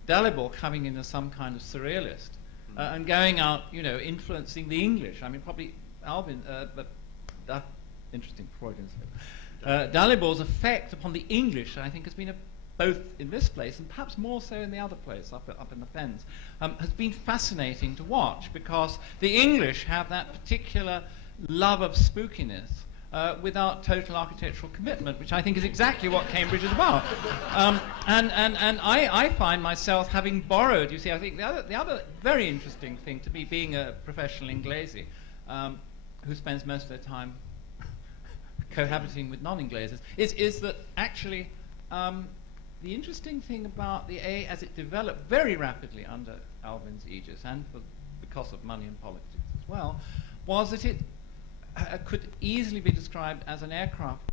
Dalibor coming in as some kind of surrealist and going out, you know, influencing the English. I mean, probably Alvin, but interesting Freudian stuff. Dalibor's effect upon the English, I think, has been both in this place and perhaps more so in the other place, up in the Fens, has been fascinating to watch, because the English have that particular love of spookiness without total architectural commitment, which I think is exactly what Cambridge is about. And I find myself having borrowed, you see, I think the other very interesting thing to me, being a professional Inglesi, who spends most of their time cohabiting with non-Ingleses, is that actually the interesting thing about the A as it developed very rapidly under Alvin's aegis, and because of money and politics as well, was that it could easily be described as an aircraft